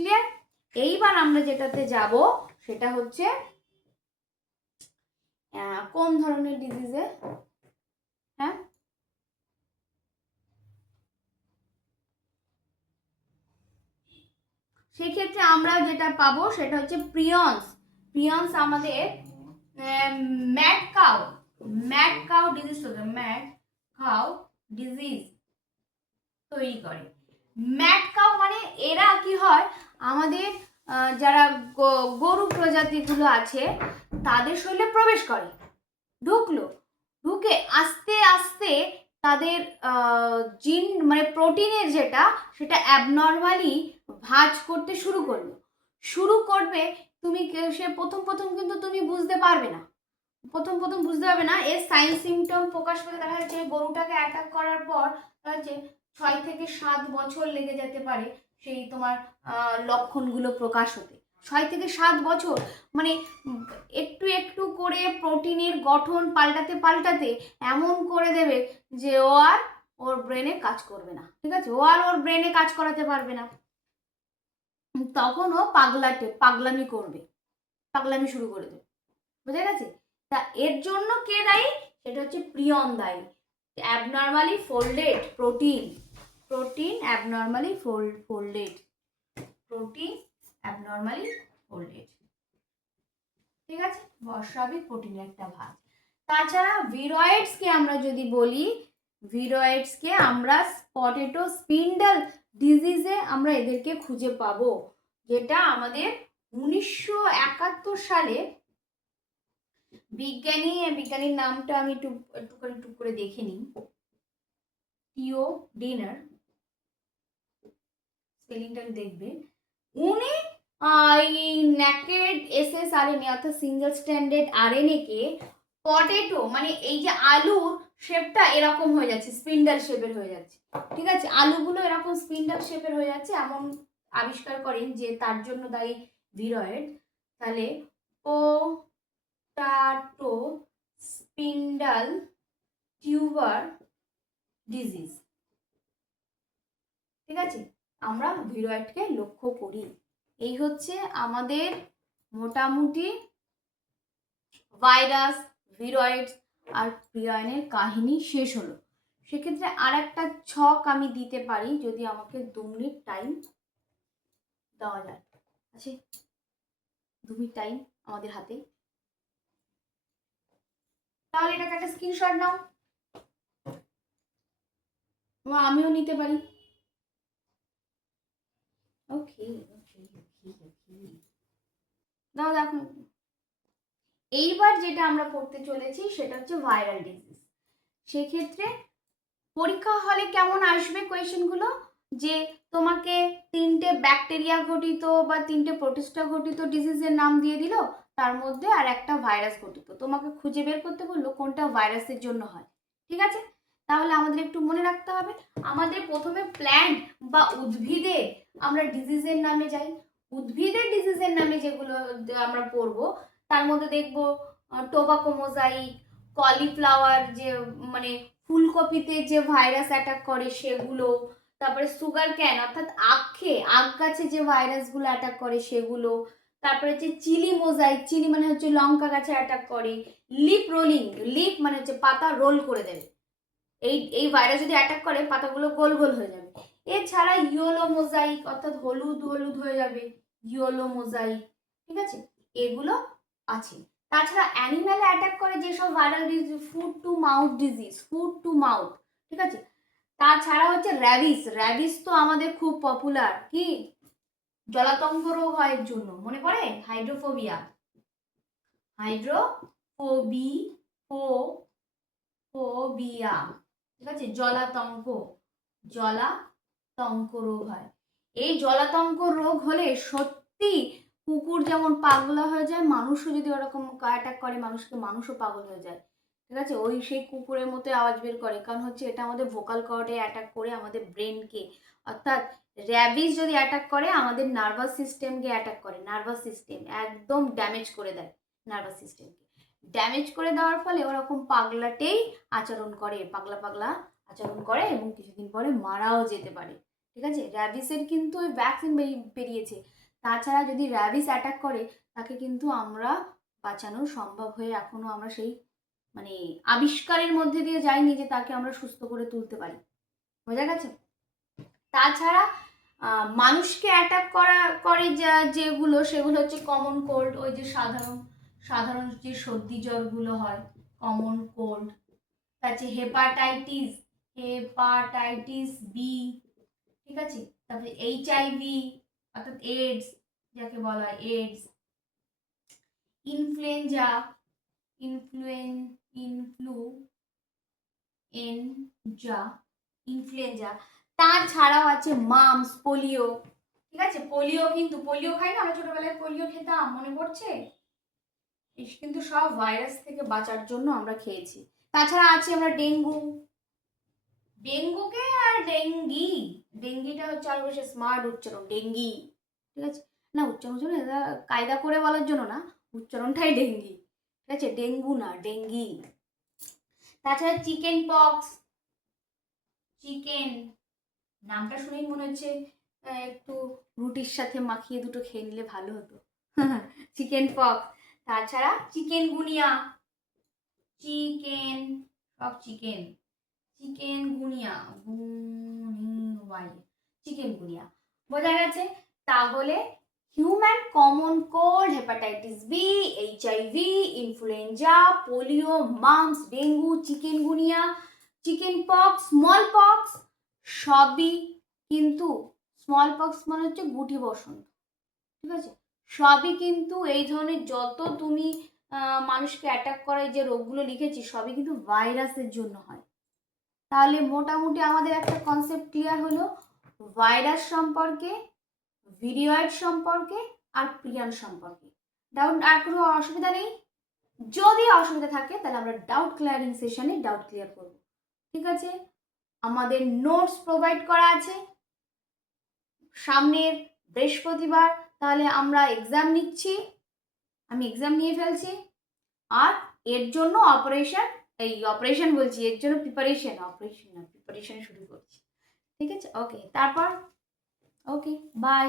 ক্লিয়ার? এইবার আমরা যেটাতে যাব সেটা হচ্ছে কোন ধরনের ডিজিজে, হ্যাঁ সেক্ষেত্রে আমরা যেটা পাবো সেটা হচ্ছে প্রিয়ন্স। প্রিয়ন্স আমাদের mad cow, mad cow disease, mad cow disease তৈরি করে। ম্যাড কাউ মানে এরা কি হয়, আমাদের যারা গরু প্রজাতিগুলো আছে তাদের শরীরে প্রবেশ করে, ঢুকলো, ঢুকে আস্তে আস্তে তাদের জিন মানে প্রোটিনের যেটা সেটা অ্যাবনর্মালি ভাঁজ করতে শুরু করলো, শুরু করবে। তুমি সে প্রথম প্রথম কিন্তু তুমি বুঝতে পারবে না, প্রথম প্রথম বুঝতে পারবে না। এর সাইন সিমটম প্রকাশ পেতে দেখা যাচ্ছে গরুটাকে অ্যাটাক করার পর হচ্ছে 6 থেকে 7 বছর লেগে যেতে পারে সেই তোমার লক্ষণগুলো প্রকাশ হতে। 6 থেকে 7 বছর মানে একটু একটু করে প্রোটিনের গঠন পাল্টাতে পাল্টাতে এমন করে দেবে যে ও আর ওর ব্রেনে কাজ করবে না। ঠিক আছে, ও আর ওর ব্রেনে কাজ করাতে পারবে না, তখন ও পাগলামি করবে, পাগলামি শুরু করে দেবে। বুঝে গেছে? তা এর জন্য কে দায়ী, সেটা হচ্ছে প্রিয়ন দায়ী। Abnormally folded protein, protein abnormally folded, protein abnormally folded. ঠিক আছে, অস্বাভাবিক প্রোটিনের একটা ভাগ। তাছাড়া ভিরয়েডসকে আমরা যদি বলি, ভিরয়েডসকে আমরা পটেটো স্পিন্ডল ডিজিজে আমরা এদেরকে খুঁজে পাবো, যেটা আমাদের 1971 সালে বিজ্ঞানীর নামটা আমি একটু করে দেখে নিই। টিও ডিনার, স্পেলিংটা দেখবেন। উনি এই নেকেড SSRNA অর্থাৎ সিঙ্গেল স্ট্যান্ডার্ড RNA কে পটেটো মানে এই যে আলুর শেপটা এরকম হয়ে যাচ্ছে, স্পিন্ডাল শেপের হয়ে যাচ্ছে, ঠিক আছে, আলুগুলো এরকম স্পিন্ডাল শেপের হয়ে যাচ্ছে এমন আবিষ্কার করেন যে তার জন্য দায়ী ভিরয়েড। তাহলে পোটাটো স্পিন্ডাল টিউবার ডিজিজ, ঠিক আছে, আমরা ভিরয়েডকে লক্ষ্য করি। এই হচ্ছে আমাদের মোটামুটি ভাইরাস, ভিরয়েডস আর প্রিয়নের কাহিনী শেষ হলো। সেক্ষেত্রে আর একটা ছক আমি দিতে পারি যদি আমাকে 2 মিনিট টাইম দেওয়া যায়। আচ্ছা, 2 মিনিট টাইম আমাদের হাতে, তাহলে এটাকে একটা স্ক্রিনশট নাও, আমিও নিতে পারি। ওকে ওকে ওকে ওকে, দাও দেখো। এইবার যেটা আমরা পড়তে চলেছি সেটা হচ্ছে ভাইরাল ডিজিজ। সেক্ষেত্রে পরীক্ষা হলে কেমন আসবে কোয়েশ্চেনগুলো, যে তোমাকে 3টে ব্যাকটেরিয়া ঘটিত বা 3টে প্রোটিস্টা ঘটিত ডিজিজের নাম দিয়ে দিল, তার মধ্যে আর একটা ভাইরাস ঘটিত, তোমাকে খুঁজে বের করতে বললো কোনটা ভাইরাসের জন্য হয়, ঠিক আছে। তাহলে আমাদের একটু মনে রাখতে হবে, আমাদের প্রথমে প্ল্যান্ট বা উদ্ভিদের আমরা ডিজিজের নামে যাই। উদ্ভিদের ডিজিজের নামে যেগুলো আমরা পড়বো তার মধ্যে দেখবো টোবাকো মোজাইক, কলিফ্লাওয়ার যে মানে ফুলকপিতে যে ভাইরাস অ্যাটাক করে সেগুলো, তারপরে সুগার ক্যান অর্থাৎ আখ গাছে যে ভাইরাসগুলো অ্যাটাক করে সেগুলো, তারপরে হচ্ছে চিলি মোজাইক, চিলি মানে হচ্ছে লঙ্কা গাছে অ্যাটাক করে, লিপ রোলিং, লিপ মানে হচ্ছে পাতা রোল করে দেবে, এই ভাইরাস যদি অ্যাটাক করে পাতাগুলো গোল গোল হয়ে যাবে। এছাড়া ইয়েলো মোজাইক অর্থাৎ হলুদ হলুদ হয়ে যাবে, ইয়েলো মোজাইক, ঠিক আছে, এগুলো আছে। তাছাড়া অ্যানিম্যালে অ্যাটাক করে যেসব viral disease, food to mouth disease, food to mouth, ঠিক আছে। তাছাড়া হচ্ছে র্যাবিস, র্যাবিস তো আমাদের খুব পপুলার, কি জলাতঙ্ক রোগ হয় এর জন্য, মনে পড়ে, হাইড্রোফোবিয়া, হাইড্রোফোবিয়া, ঠিক আছে, জলাতঙ্ক রোগ হয়। এই জলাতঙ্ক রোগ হলে সত্যি কুকুর যেমন পাগলা হয়ে যায়, মানুষও যদি ওরকম অ্যাটাক করে মানুষও পাগল হয়ে যায়, ঠিক আছে, ওই সেই কুকুরের মতো আওয়াজ বের করে, কারণ হচ্ছে এটা আমাদের ভোকাল কর্ডে অ্যাটাক করে আমাদের ব্রেনকে, অর্থাৎ র্যাবিস যদি অ্যাটাক করে আমাদের নার্ভাস সিস্টেমকে অ্যাটাক করে, নার্ভাস সিস্টেম একদম ড্যামেজ করে দেয়, নার্ভাস সিস্টেমকে ড্যামেজ করে দেওয়ার ফলে ওরকম পাগলাটেই আচরণ করে, পাগলা আচরণ করে এবং কিছুদিন পরে মারাও যেতে পারে, ঠিক আছে। র্যাবিসের কিন্তু ওই ভ্যাকসিন বেরিয়েছে, তাছাড়া যদি র্যাবিস অ্যাটাক করে তাকে কিন্তু আমরা বাঁচানো সম্ভব হয়ে এখনো আমরা সেই মানে আবিষ্কারের মধ্যে দিয়ে যাইনি যে তাকে আমরা সুস্থ করে তুলতে পারি, বোঝা গেছে। তাছাড়া মানুষকে অ্যাটাক করে যেগুলো সেগুলো হচ্ছে কমন কোল্ড, ওই যে সাধারণ যে সর্দি জ্বরগুলো হয়, কমন কোল্ড, তারপরে হেপাটাইটিস বি, ঠিক আছে, তারপরে HIV অর্থাৎ এইডস যাকে বলা হয় এইডস, ইনফ্লুয়েঞ্জা, ইনফ্লুয়েঞ্জা, তাছাড়াও আছে মামস, পোলিও, ঠিক আছে, পোলিও খাই না আমরা ছোটবেলায়, পোলিও খেতাম, মনে পড়ছে, কিন্তু সব ভাইরাস থেকে বাঁচার জন্য আমরা খেয়েছি। তাছাড়া আছে আমরা ডেঙ্গুকে আর ডেঙ্গিটা হচ্ছে আরো বেশি স্মার্ট উচ্চারণ, ডেঙ্গি, ঠিক আছে, না উচ্চারণ কায়দা করে বলার জন্য না, উচ্চারণটাই ডেঙ্গি, ঠিক আছে, ডেঙ্গু না ডেঙ্গি। তাছাড়া চিকেন পক্স, নামটা শুনেই মনে হচ্ছে একটু রুটির সাথে মাখিয়ে দুটো খেয়ে নিলে ভালো হতো, চিকেন পক্স। তাছাড়া চিকেন গুনিয়া, চিকেন গুনিয়া, বোঝা গেছে। তাহলে human common cold, hepatitis B, HIV, influenza, polio, mumps, dengue, chikungunya, chickenpox, smallpox সবই কিন্তু, স্মল পক্স মানে হচ্ছে গুটি বসন্ত, ঠিক আছে, সবই কিন্তু এই ধরনের যত তুমি মানুষকে অ্যাটাক করে যে রোগগুলো লিখেছি সবই কিন্তু ভাইরাসের জন্য হয়। তাহলে মোটামুটি আমাদের একটা কনসেপ্ট ক্লিয়ার হলো ভাইরাস সম্পর্কে, ভিডিওয়েড সম্পর্কে আর প্রিয়ন সম্পর্কে। ডাউট আর কোনো অসুবিধা নেই? যদি অসুবিধা থাকে তাহলে আমরা ডাউট ক্লিয়ারিং সেশনে ডাউট ক্লিয়ার করব, ঠিক আছে। আমাদের নোটস প্রোভাইড করা আছে সামনের বৃহস্পতিবার, তাহলে আমরা এক্সাম নিচ্ছি, আমি এক্সাম নিয়ে ফেলছি, আর এর জন্য অপারেশন বলছি, এর জন্য প্রিপারেশন শুরু করছি, ঠিক আছে। ওকে, তারপর ওকে বাই।